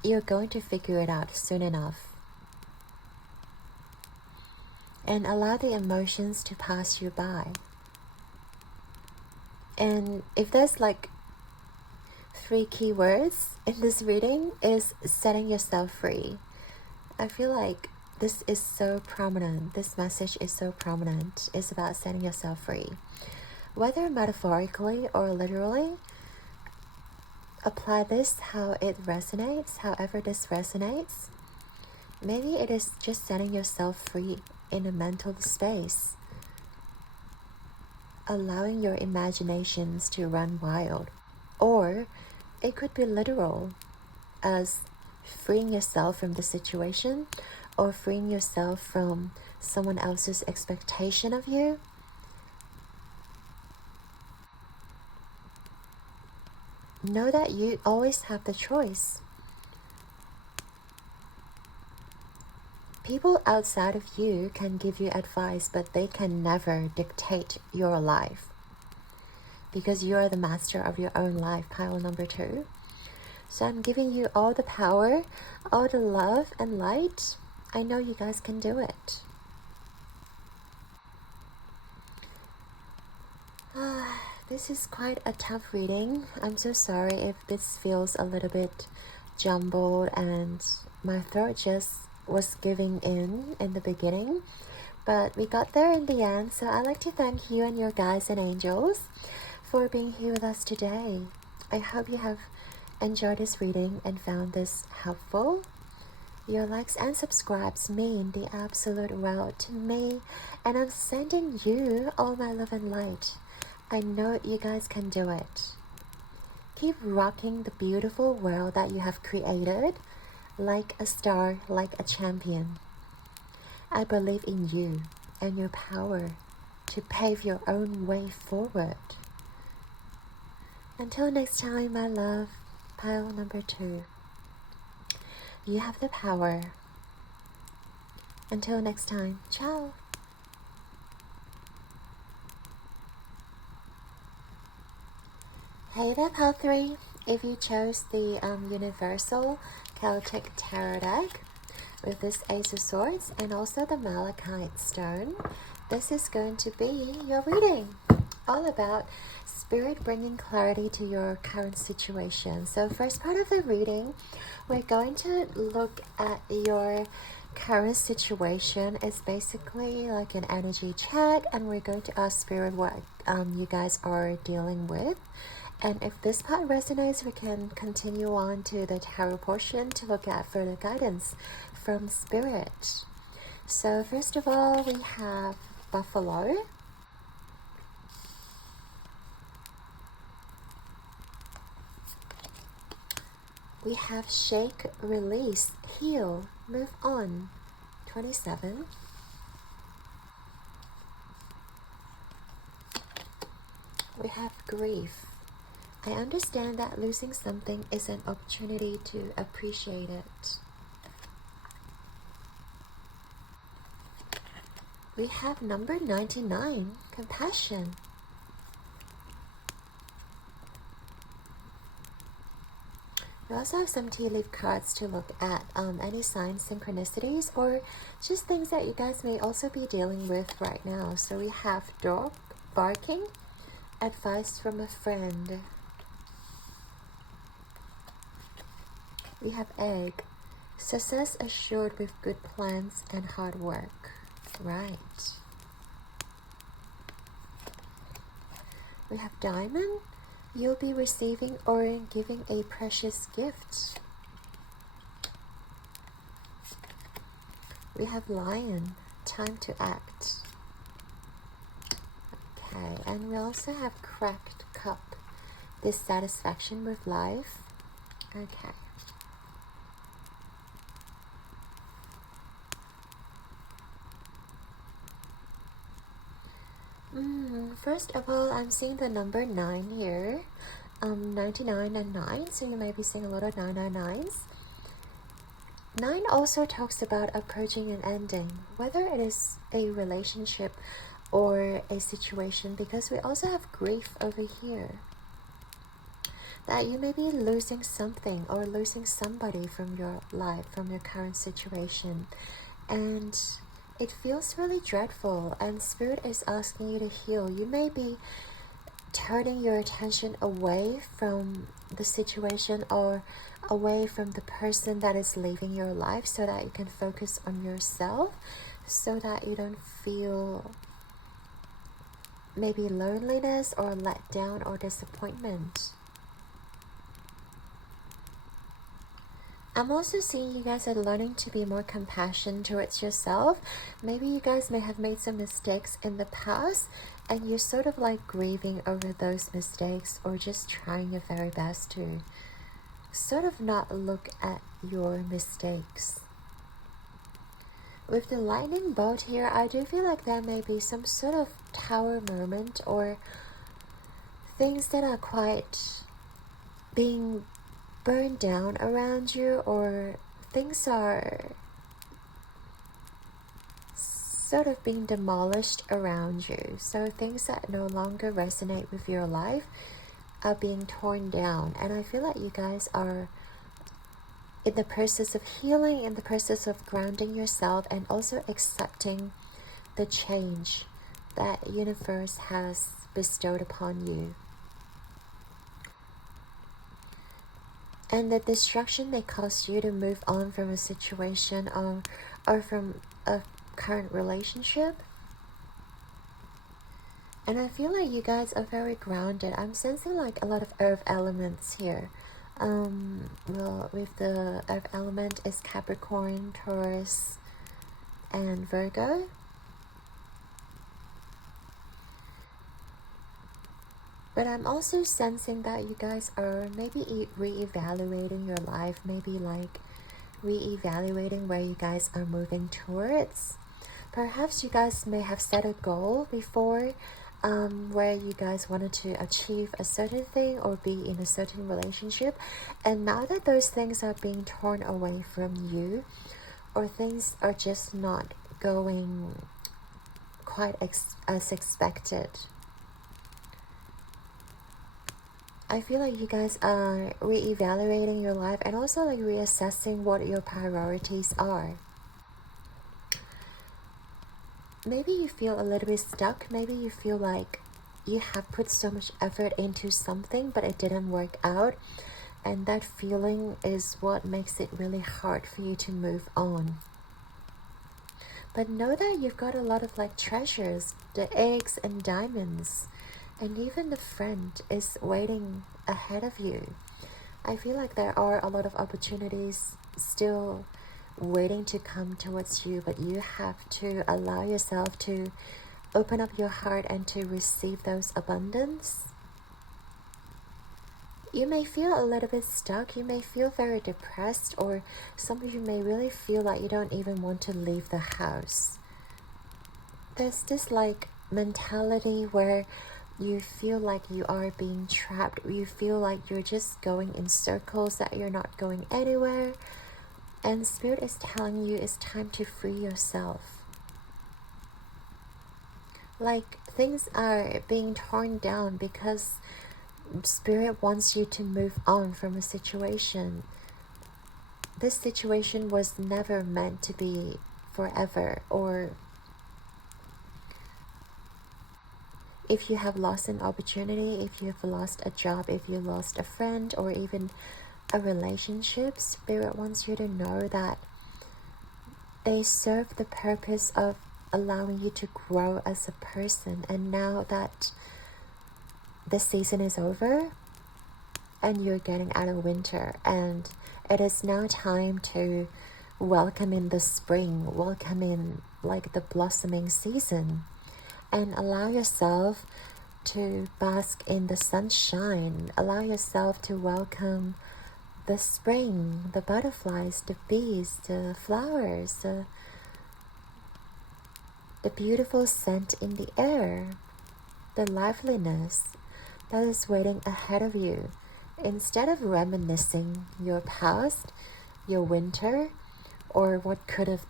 you're going to figure it out soon enough. And allow the emotions to pass you by. And if there's like 3 key words in this reading, is setting yourself free. I feel like this is so prominent. This message is so prominent. It's about setting yourself free. Whether metaphorically or literally, apply this how it resonates, however this resonates. Maybe it is just setting yourself free in a mental space. allowing your imaginations to run wild. Or it could be literal, as freeing yourself from the situation or freeing yourself from someone else's expectation of you. Know that you always have the choice. People outside of you can give you advice, but they can never dictate your life, because you are the master of your own life, pile number 2. So I'm giving you all the power, all the love and light. I know you guys can do it. This is quite a tough reading. I'm so sorry if this feels a little bit jumbled and my throat just was giving in the beginning. But we got there in the end, so I'd like to thank you and your guides and angels for being here with us today. I hope you have enjoyed this reading and found this helpful. Your likes and subscribes mean the absolute world to me, and I'm sending you all my love and light. I know you guys can do it. Keep rocking the beautiful world that you have created, like a star, like a champion. I believe in you and your power to pave your own way forward. Until next time, my love, pile number 2. You have the power. Until next time, ciao. Hey there, pile 3. If you chose the Universal Celtic Tarot deck with this Ace of Swords and also the Malachite Stone, this is going to be your reading. All about Spirit bringing clarity to your current situation. So first part of the reading, we're going to look at your current situation. It's basically like an energy check, and we're going to ask Spirit what you guys are dealing with. And if this part resonates, we can continue on to the tarot portion to look at further guidance from Spirit. So first of all, we have Buffalo. We have shake, release, heal, move on, 27. We have grief. I understand that losing something is an opportunity to appreciate it. We have number 99, compassion. We also have some tea leaf cards to look at any signs, synchronicities, or just things that you guys may also be dealing with right now. So we have dog barking, advice from a friend. We have egg, success assured with good plans and hard work. Right. We have diamond. You'll be receiving or giving a precious gift. We have lion, time to act. Okay, and we also have cracked cup, dissatisfaction with life. Okay. First of all, I'm seeing the number 9 here. 99 and 9, so you may be seeing a lot of 999s. 9 also talks about approaching an ending, whether it is a relationship or a situation, because we also have grief over here. That you may be losing something or losing somebody from your life, from your current situation. And it feels really dreadful, and Spirit is asking you to heal. You may be turning your attention away from the situation or away from the person that is leaving your life, so that you can focus on yourself, so that you don't feel maybe loneliness or let down or disappointment. I'm also seeing you guys are learning to be more compassionate towards yourself. Maybe you guys may have made some mistakes in the past and you're sort of like grieving over those mistakes, or just trying your very best to sort of not look at your mistakes. With the lightning bolt here, I do feel like there may be some sort of tower moment, or things that are quite being burned down around you, or things are sort of being demolished around you. So things that no longer resonate with your life are being torn down. And I feel like you guys are in the process of healing, in the process of grounding yourself, and also accepting the change that universe has bestowed upon you. And the destruction may cause you to move on from a situation, or from a current relationship. And I feel like you guys are very grounded. I'm sensing like a lot of earth elements here. Well, with the earth element is Capricorn, Taurus, and Virgo. But I'm also sensing that you guys are maybe re-evaluating your life, maybe like re-evaluating where you guys are moving towards. Perhaps you guys may have set a goal before, where you guys wanted to achieve a certain thing or be in a certain relationship, and now that those things are being torn away from you, or things are just not going quite as expected, I feel like you guys are re-evaluating your life and also like reassessing what your priorities are. Maybe you feel a little bit stuck. Maybe you feel like you have put so much effort into something but it didn't work out, and that feeling is what makes it really hard for you to move on. But know that you've got a lot of like treasures, the eggs and diamonds, and even the friend is waiting ahead of you. I feel like there are a lot of opportunities still waiting to come towards you, but you have to allow yourself to open up your heart and to receive those abundance. You may feel a little bit stuck, you may feel very depressed, or some of you may really feel like you don't even want to leave the house. There's this like mentality where you feel like you are being trapped, you feel like you're just going in circles, that you're not going anywhere. And Spirit is telling you it's time to free yourself. Like things are being torn down because Spirit wants you to move on from a situation. This situation was never meant to be forever. Or if you have lost an opportunity, if you have lost a job, if you lost a friend, or even a relationship, Spirit wants you to know that they serve the purpose of allowing you to grow as a person. And now that the season is over and you're getting out of winter, and it is now time to welcome in the spring, welcome in like the blossoming season, and allow yourself to bask in the sunshine, allow yourself to welcome the spring, the butterflies, the bees, the flowers, the beautiful scent in the air, the liveliness that is waiting ahead of you. Instead of reminiscing your past, your winter, or what could have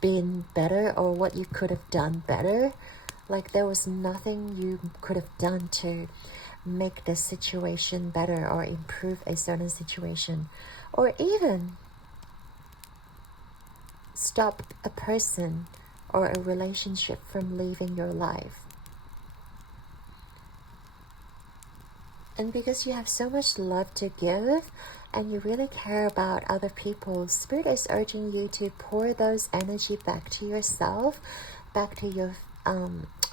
been better, or what you could have done better, like there was nothing you could have done to make the situation better or improve a certain situation, or even stop a person or a relationship from leaving your life. And because you have so much love to give and you really care about other people, Spirit is urging you to pour those energy back to yourself, back to your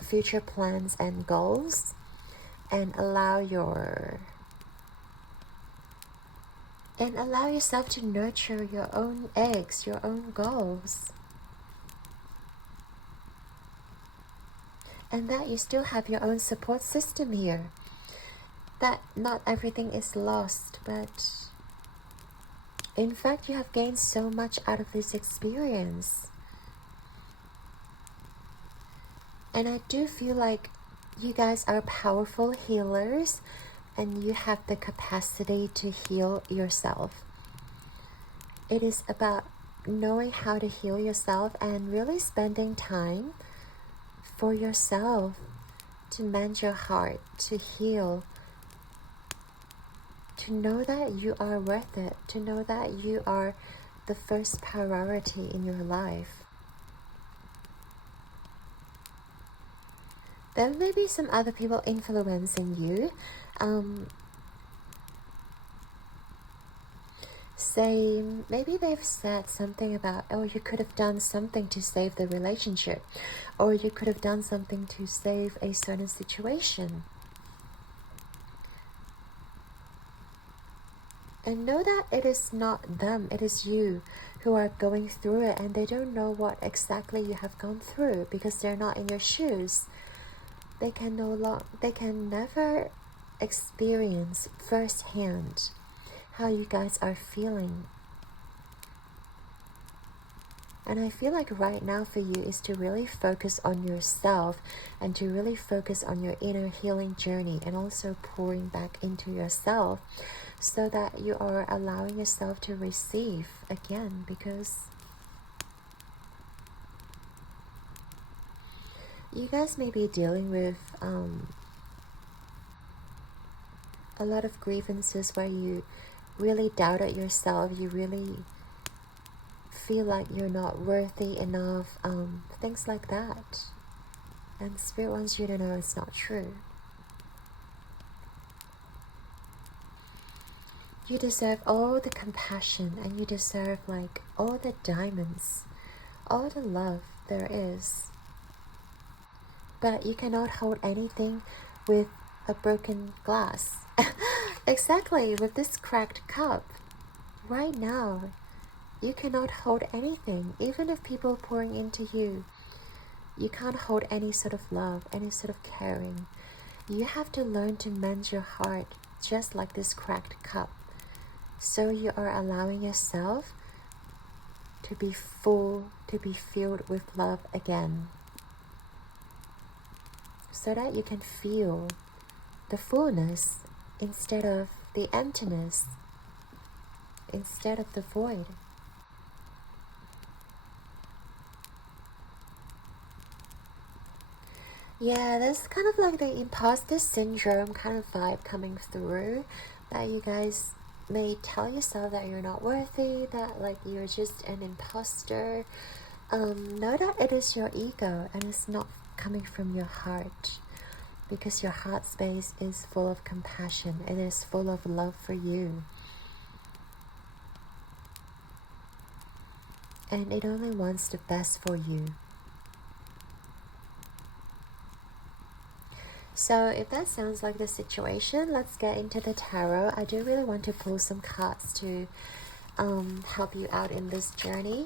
future plans and goals, and allow your And allow yourself to nurture your own eggs, your own goals. And that you still have your own support system here. That not everything is lost, but in fact you have gained so much out of this experience. And I do feel like you guys are powerful healers, and you have the capacity to heal yourself. It is about knowing how to heal yourself and really spending time for yourself, to mend your heart, to heal, to know that you are worth it, to know that you are the first priority in your life. There may be some other people influencing you. Say, maybe they've said something about, oh, you could have done something to save the relationship, or you could have done something to save a certain situation. And know that it is not them, it is you who are going through it, and they don't know what exactly you have gone through because they're not in your shoes. They can never experience firsthand how you guys are feeling. And I feel like right now for you is to really focus on yourself and to really focus on your inner healing journey, and also pouring back into yourself so that you are allowing yourself to receive again, because you guys may be dealing with a lot of grievances where you really doubted yourself, you really feel like you're not worthy enough, things like that. And Spirit wants you to know it's not true. You deserve all the compassion, and you deserve like all the diamonds, all the love there is. But you cannot hold anything with a broken glass. Exactly, with this cracked cup. Right now, you cannot hold anything, even if people are pouring into you. You can't hold any sort of love, any sort of caring. You have to learn to mend your heart, just like this cracked cup. So you are allowing yourself to be full, to be filled with love again. So that you can feel the fullness instead of the emptiness, instead of the void. Yeah, there's kind of like the imposter syndrome kind of vibe coming through, that you guys may tell yourself that you're not worthy, that like you're just an imposter. Know that it is your ego, and it's not coming from your heart, because your heart space is full of compassion. It is full of love for you, and it only wants the best for you. So if that sounds like the situation, let's get into the tarot. I do really want to pull some cards to help you out in this journey.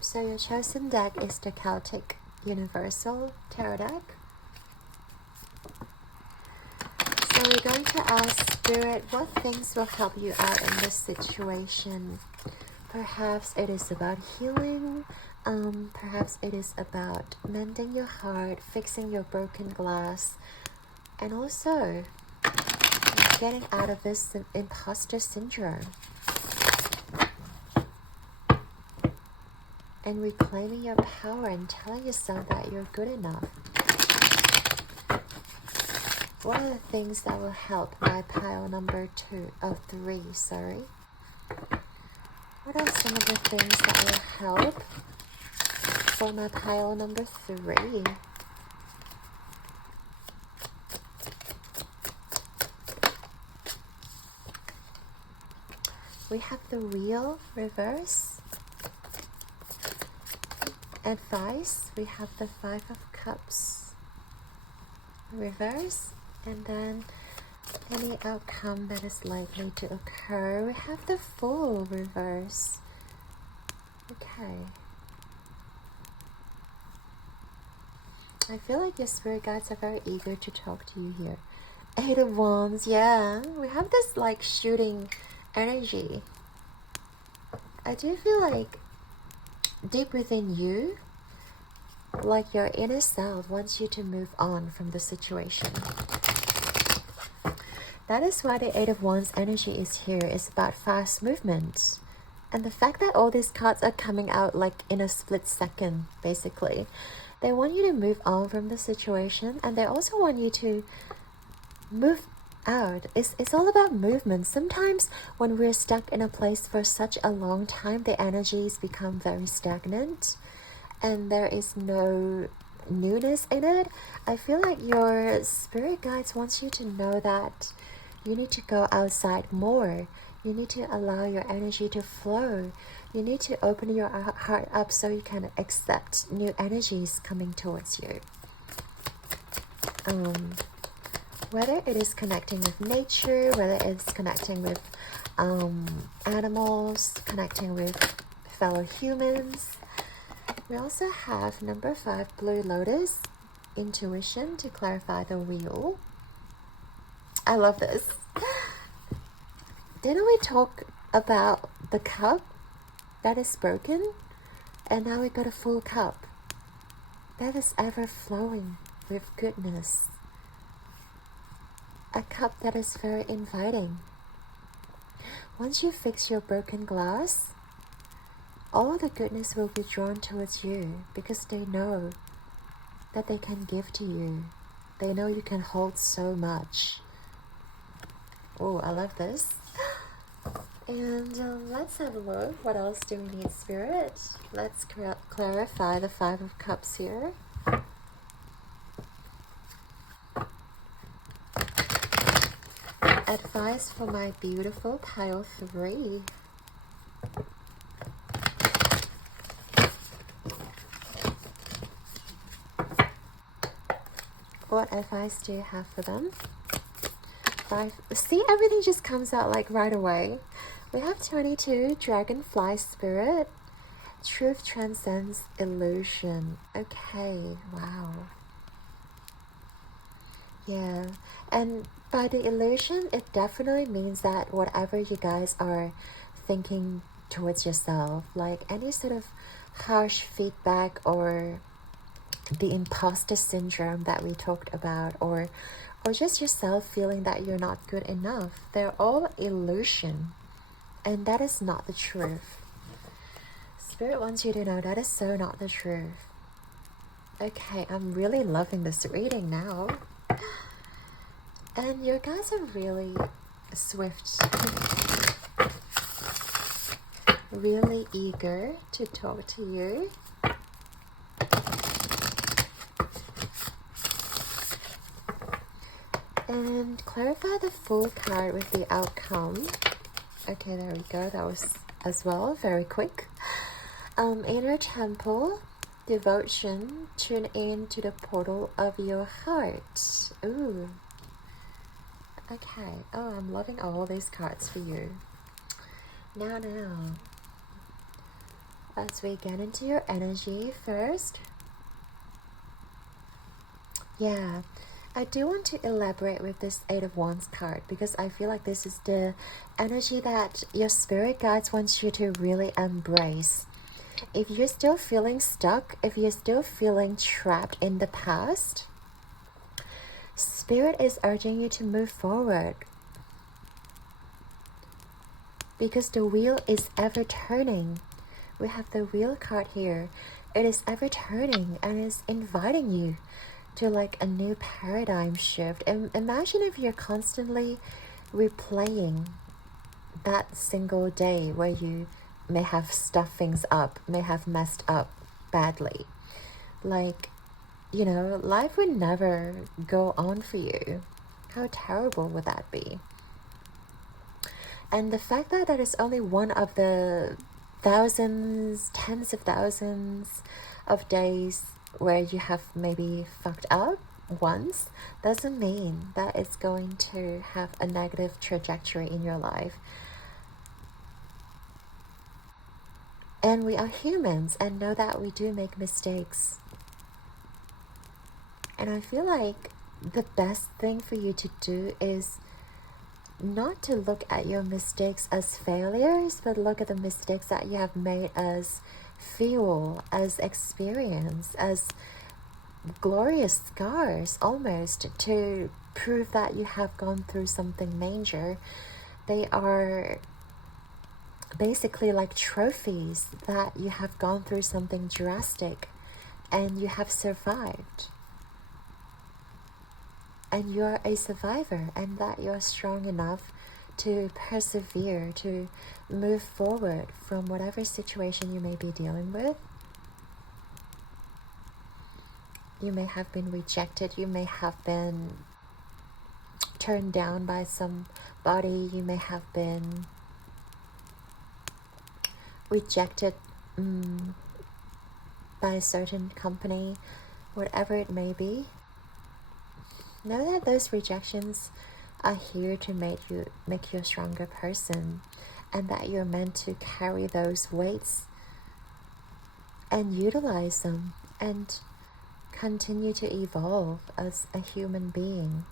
So your chosen deck is the Celtic Universal Tarot deck. So we're going to ask Spirit, what things will help you out in this situation? Perhaps it is about healing. Perhaps it is about mending your heart, fixing your broken glass, and also getting out of this imposter syndrome and reclaiming your power and telling yourself that you're good enough. What are the things that will help my pile number 3, sorry? What are some of the things that will help for my pile number 3? We have the Wheel reverse. Advice, we have the 5 of Cups. reverse, and then any outcome that is likely to occur. We have the Fool reverse. Okay. I feel like your spirit guides are very eager to talk to you here. 8 of Wands, yeah. We have this like shooting energy. I do feel like deep within you, like your inner self wants you to move on from the situation. That is why the 8 of Wands energy is here. It's about fast movement. And the fact that all these cards are coming out like in a split second, basically. They want you to move on from the situation, and they also want you to move out. It's all about movement. Sometimes when we're stuck in a place for such a long time, the energies become very stagnant and there is no newness in it. I feel like your spirit guides wants you to know that you need to go outside more. You need to allow your energy to flow. You need to open your heart up so you can accept new energies coming towards you. Whether it is connecting with nature, whether it's connecting with animals, connecting with fellow humans. We also have number 5, Blue Lotus, intuition to clarify the wheel. I love this. Didn't we talk about the cup that is broken? And now we got a full cup that is ever flowing with goodness. A cup that is very inviting. Once you fix your broken glass, all the goodness will be drawn towards you because they know that they can give to you. They know you can hold so much. Oh, I love this. And let's have a look. What else do we need, Spirit? Let's clarify the 5 of Cups here. Advice for my beautiful pile 3. What advice do you have for them? 5. See, everything just comes out like right away. We have 22, Dragonfly Spirit. Truth transcends illusion. Okay, wow. Yeah, and by the illusion, it definitely means that whatever you guys are thinking towards yourself, like any sort of harsh feedback or the imposter syndrome that we talked about, or just yourself feeling that you're not good enough, they're all illusion. And that is not the truth. Spirit wants you to know that is so not the truth. Okay, I'm really loving this reading now. And your guys are really swift. Really eager to talk to you. And clarify the Fool card with the outcome. Okay, there we go. That was as well very quick. Inner temple, devotion, tune in to the portal of your heart. Ooh. Okay. Oh, I'm loving all these cards for you. Now, as we get into your energy first. Yeah. I do want to elaborate with this 8 of Wands card because I feel like this is the energy that your spirit guides wants you to really embrace. If you're still feeling stuck, if you're still feeling trapped in the past, Spirit is urging you to move forward. Because the wheel is ever turning. We have the wheel card here. It is ever turning and is inviting you to like a new paradigm shift. And imagine if you're constantly replaying that single day where you may have stuffed things up, may have messed up badly. Like, you know, life would never go on for you. How terrible would that be? And the fact that that is only one of the thousands, tens of thousands of days where you have maybe fucked up, once doesn't mean that it's going to have a negative trajectory in your life. And we are humans and know that we do make mistakes. And I feel like the best thing for you to do is not to look at your mistakes as failures, but look at the mistakes that you have made as fuel, as experience, as glorious scars almost, to prove that you have gone through something major. They are basically like trophies that you have gone through something drastic and you have survived. And you're a survivor, and that you're strong enough to persevere, to move forward from whatever situation you may be dealing with. You may have been rejected, you may have been turned down by somebody, you may have been rejected by a certain company, whatever it may be. Know that those rejections are here to make you a stronger person, and that you're meant to carry those weights and utilize them and continue to evolve as a human being.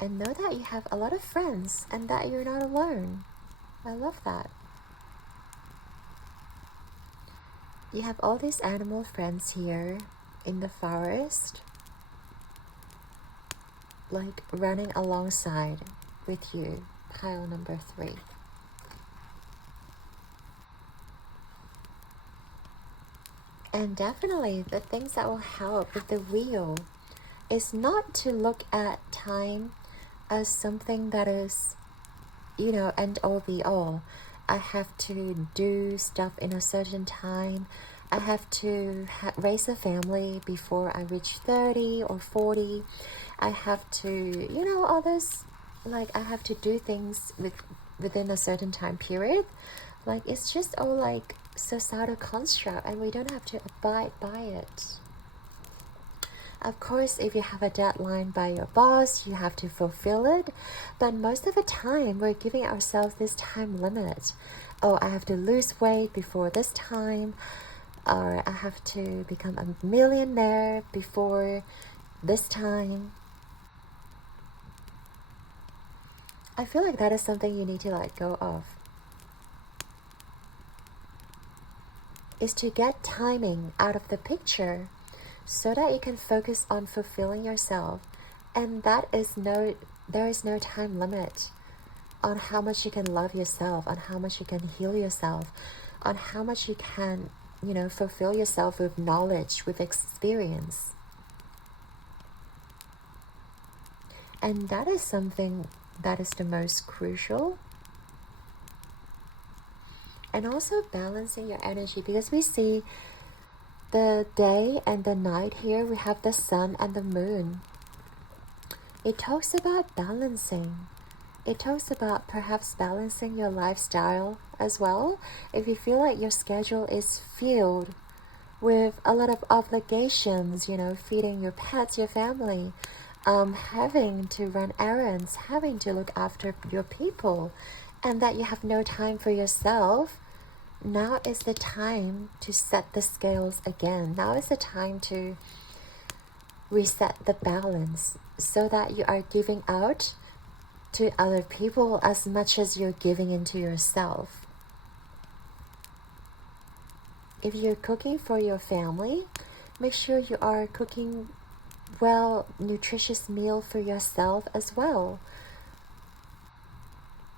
And know that you have a lot of friends and that you're not alone. I love that. You have all these animal friends here in the forest, like running alongside with you. Pile number 3. And definitely the things that will help with the wheel is not to look at time as something that is, end all be all. I have to do stuff in a certain time. I have to raise a family before I reach 30 or 40. I have to, all those, like, I have to do things within a certain time period. Like, it's just all like societal construct, and we don't have to abide by it. Of course, if you have a deadline by your boss, you have to fulfill it. But most of the time, we're giving ourselves this time limit. Oh, I have to lose weight before this time. Or I have to become a millionaire before this time. I feel like that is something you need to let go of. Is to get timing out of the picture, so that you can focus on fulfilling yourself. And there is no time limit on how much you can love yourself, on how much you can heal yourself, on how much you can, fulfill yourself with knowledge, with experience. And that is something that is the most crucial. And also balancing your energy, because we see the day and the night here. We have the sun and the moon. It talks about balancing. It talks about perhaps balancing your lifestyle as well. If you feel like your schedule is filled with a lot of obligations, feeding your pets, your family, having to run errands, having to look after your people, and that you have no time for yourself, now is the time to set the scales again. Now is the time to reset the balance, so that you are giving out to other people as much as you're giving into yourself. If you're cooking for your family, make sure you are cooking nutritious meal for yourself as well.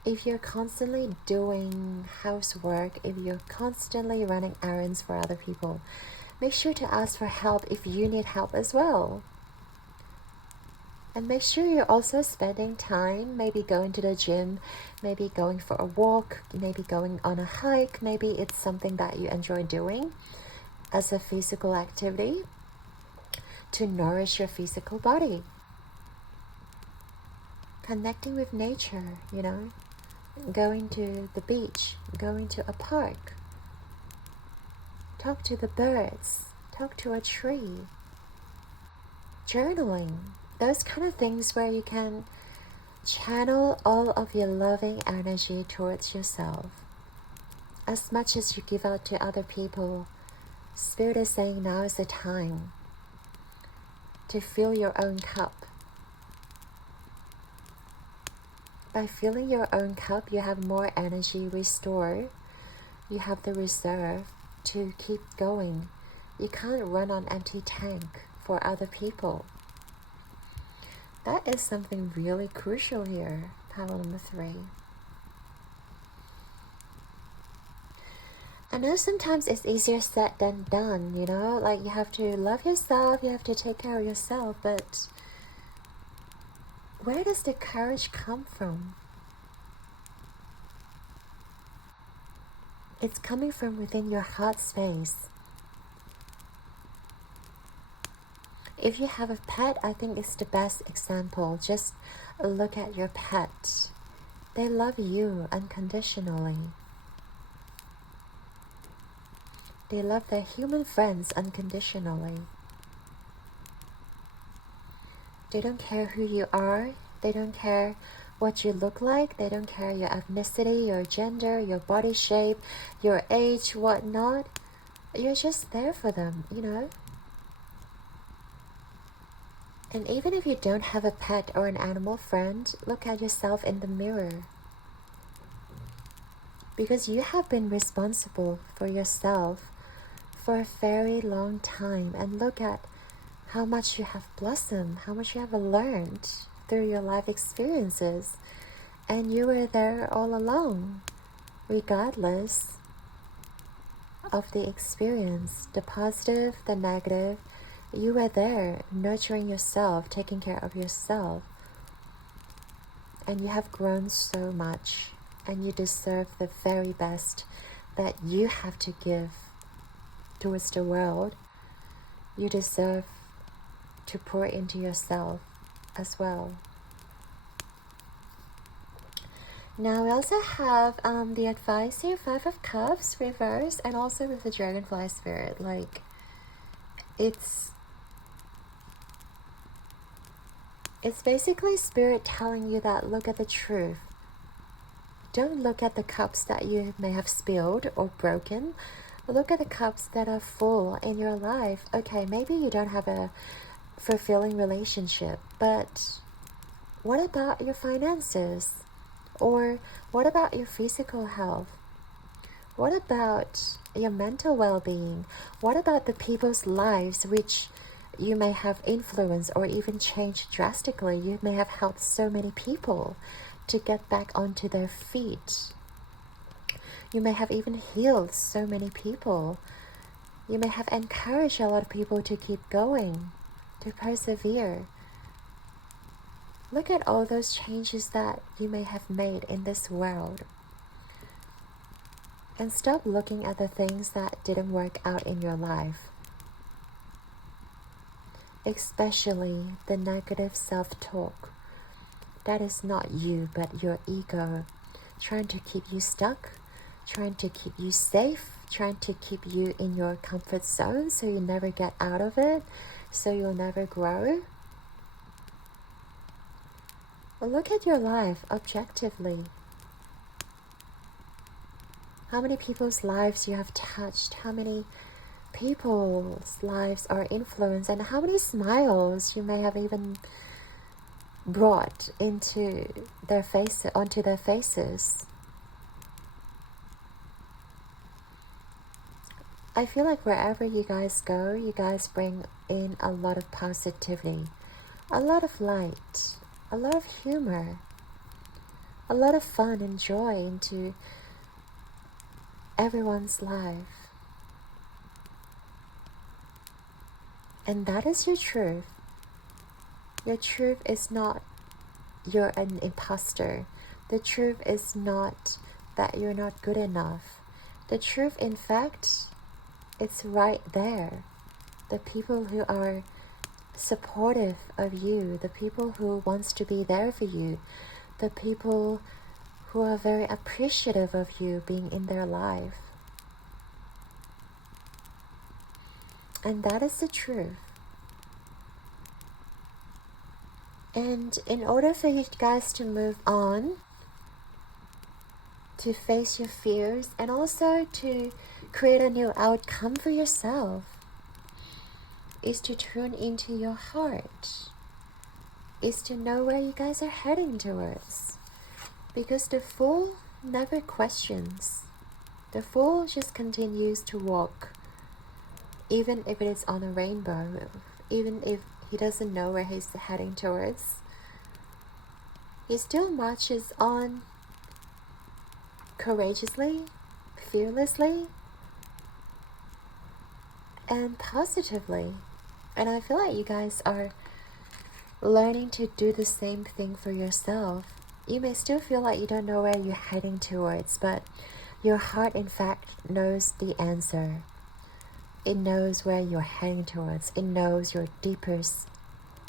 If you're constantly doing housework, if you're constantly running errands for other people, make sure to ask for help if you need help as well. And make sure you're also spending time, maybe going to the gym, maybe going for a walk, maybe going on a hike. Maybe it's something that you enjoy doing as a physical activity to nourish your physical body. Connecting with nature, going to the beach, going to a park. Talk to the birds, talk to a tree. journaling, those kind of things where you can channel all of your loving energy towards yourself. As much as you give out to other people, Spirit is saying now is the time to fill your own cup. By filling your own cup, you have more energy restored. You have the reserve to keep going. You can't run on empty tank for other people. That is something really crucial here, power number 3. I know sometimes it's easier said than done, you know, like you have to love yourself, you have to take care of yourself, but where does the courage come from? It's coming from within your heart space. If you have a pet, I think it's the best example. Just look at your pet. They love you unconditionally. They love their human friends unconditionally. They don't care who you are. They don't care what you look like. They don't care your ethnicity, your gender, your body shape, your age, whatnot. You're just there for them, you know? And even if you don't have a pet or an animal friend, look at yourself in the mirror. Because you have been responsible for yourself for a very long time, and look at how much you have blossomed, how much you have learned through your life experiences, and you were there all along, regardless of the experience, the positive, the negative. You were there nurturing yourself, taking care of yourself, and you have grown so much, and you deserve the very best that you have to give towards the world. You deserve to pour into yourself as well. Now we also have the advice here, 5 of Cups reversed, and also with the Dragonfly Spirit. Like, it's basically Spirit telling you that look at the truth. Don't look at the cups that you may have spilled or broken. Look at the cups that are full in your life. Okay, maybe you don't have a fulfilling relationship, but what about your finances? Or what about your physical health? What about your mental well-being? What about the people's lives which you may have influenced or even changed drastically? You may have helped so many people to get back onto their feet. You may have even healed so many people. You may have encouraged a lot of people to keep going, to persevere. Look at all those changes that you may have made in this world. And stop looking at the things that didn't work out in your life. Especially the negative self-talk. That is not you, but your ego, trying to keep you stuck, trying to keep you safe, trying to keep you in your comfort zone so you never get out of it, so you'll never grow. Well, look at your life objectively. How many people's lives you have touched, how many people's lives are influenced, and how many smiles you may have even brought into their face, onto their faces. I feel like wherever you guys go, you guys bring in a lot of positivity, a lot of light, a lot of humor, a lot of fun and joy into everyone's life. And that is your truth. The truth is not you're an imposter. The truth is not that you're not good enough. The truth, in fact, it's right there. The people who are supportive of you, the people who wants to be there for you, the people who are very appreciative of you being in their life. And that is the truth. And in order for you guys to move on, to face your fears, and also to create a new outcome for yourself, is to tune into your heart, is to know where you guys are heading towards. Because the Fool never questions. The Fool just continues to walk, even if it is on a rainbow, even if he doesn't know where he's heading towards. He still marches on courageously, fearlessly, and positively. And I feel like you guys are learning to do the same thing for yourself. You may still feel like you don't know where you're heading towards, but your heart in fact knows the answer. It knows where you're heading towards. It knows your deepest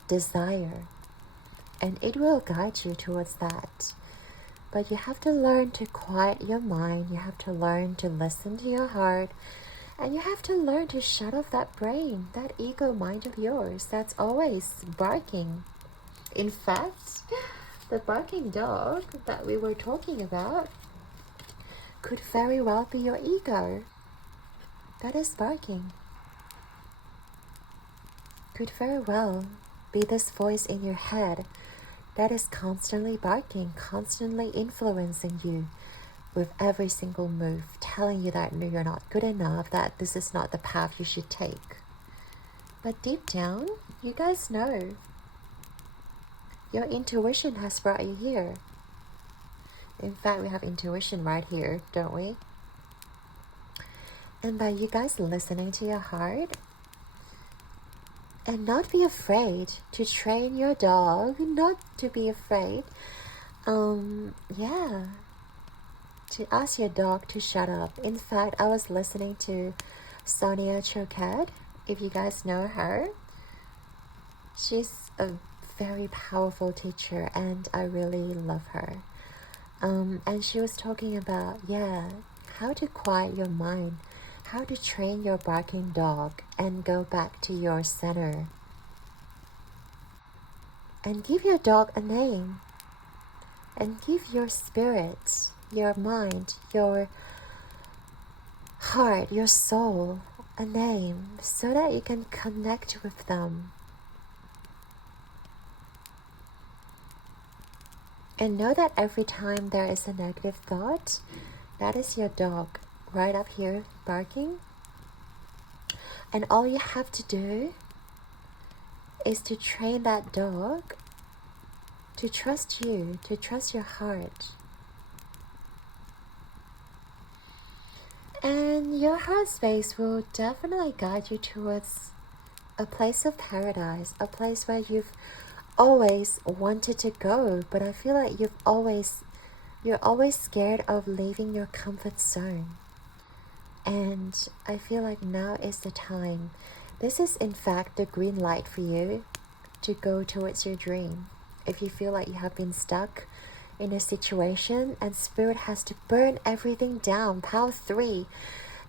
desire, and it will guide you towards that. But you have to learn to quiet your mind. You have to learn to listen to your heart, and you have to learn to shut off that brain, that ego mind of yours that's always barking. In fact, the barking dog that we were talking about could very well be your ego that is barking. Could very well be this voice in your head that is constantly barking, constantly influencing you with every single move, telling you that no, you're not good enough, that this is not the path you should take. But deep down, you guys know. Your intuition has brought you here. In fact, we have intuition right here, don't we? And by you guys listening to your heart, and not be afraid to train your dog, not to be afraid, yeah, to ask your dog to shut up. In fact, I was listening to Sonia Choquette, if you guys know her. She's a very powerful teacher, and I really love her. And she was talking about, how to quiet your mind, how to train your barking dog and go back to your center. And give your dog a name. And give your spirit, your mind, your heart, your soul a name so that you can connect with them. And know that every time there is a negative thought, that is your dog right up here barking. And all you have to do is to train that dog to trust you, to trust your heart. And your heart space will definitely guide you towards a place of paradise, a place where you've always wanted to go, but I feel like you're always scared of leaving your comfort zone. And I feel like now is the time. This is in fact the green light for you to go towards your dream. If you feel like you have been stuck in a situation and spirit has to burn everything down, power 3,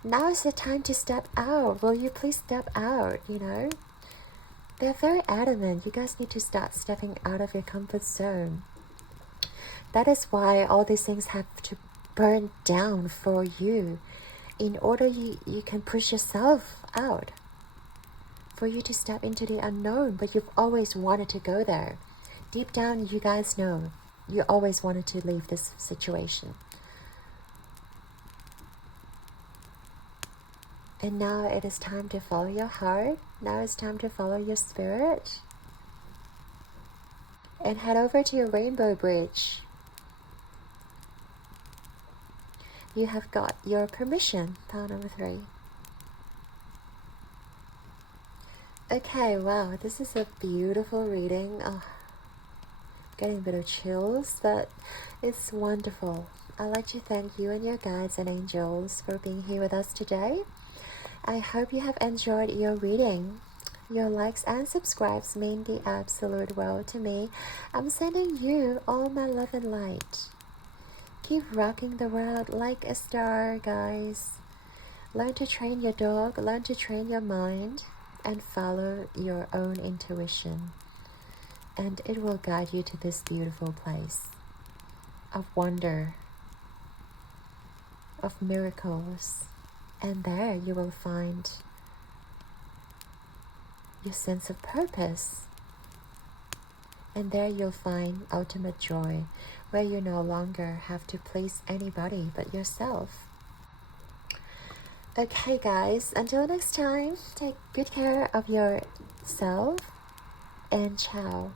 now is the time to step out. Will you please step out, They're very adamant. You guys need to start stepping out of your comfort zone. That is why all these things have to burn down for you, in order you can push yourself out, for you to step into the unknown. But you've always wanted to go there. Deep down, you guys know you always wanted to leave this situation. And now it is time to follow your heart. Now it's time to follow your spirit. And head over to your rainbow bridge. You have got your permission. Pile number 3. Okay, wow, this is a beautiful reading. Oh, getting a bit of chills, but it's wonderful. I'd like to thank you and your guides and angels for being here with us today. I hope you have enjoyed your reading. Your likes and subscribes mean the absolute world to me. I'm sending you all my love and light. Keep rocking the world like a star, guys. Learn to train your dog, learn to train your mind, and follow your own intuition. and it will guide you to this beautiful place of wonder, of miracles. And there you will find your sense of purpose. And there you'll find ultimate joy, where you no longer have to please anybody but yourself. Okay guys, until next time, take good care of yourself and ciao.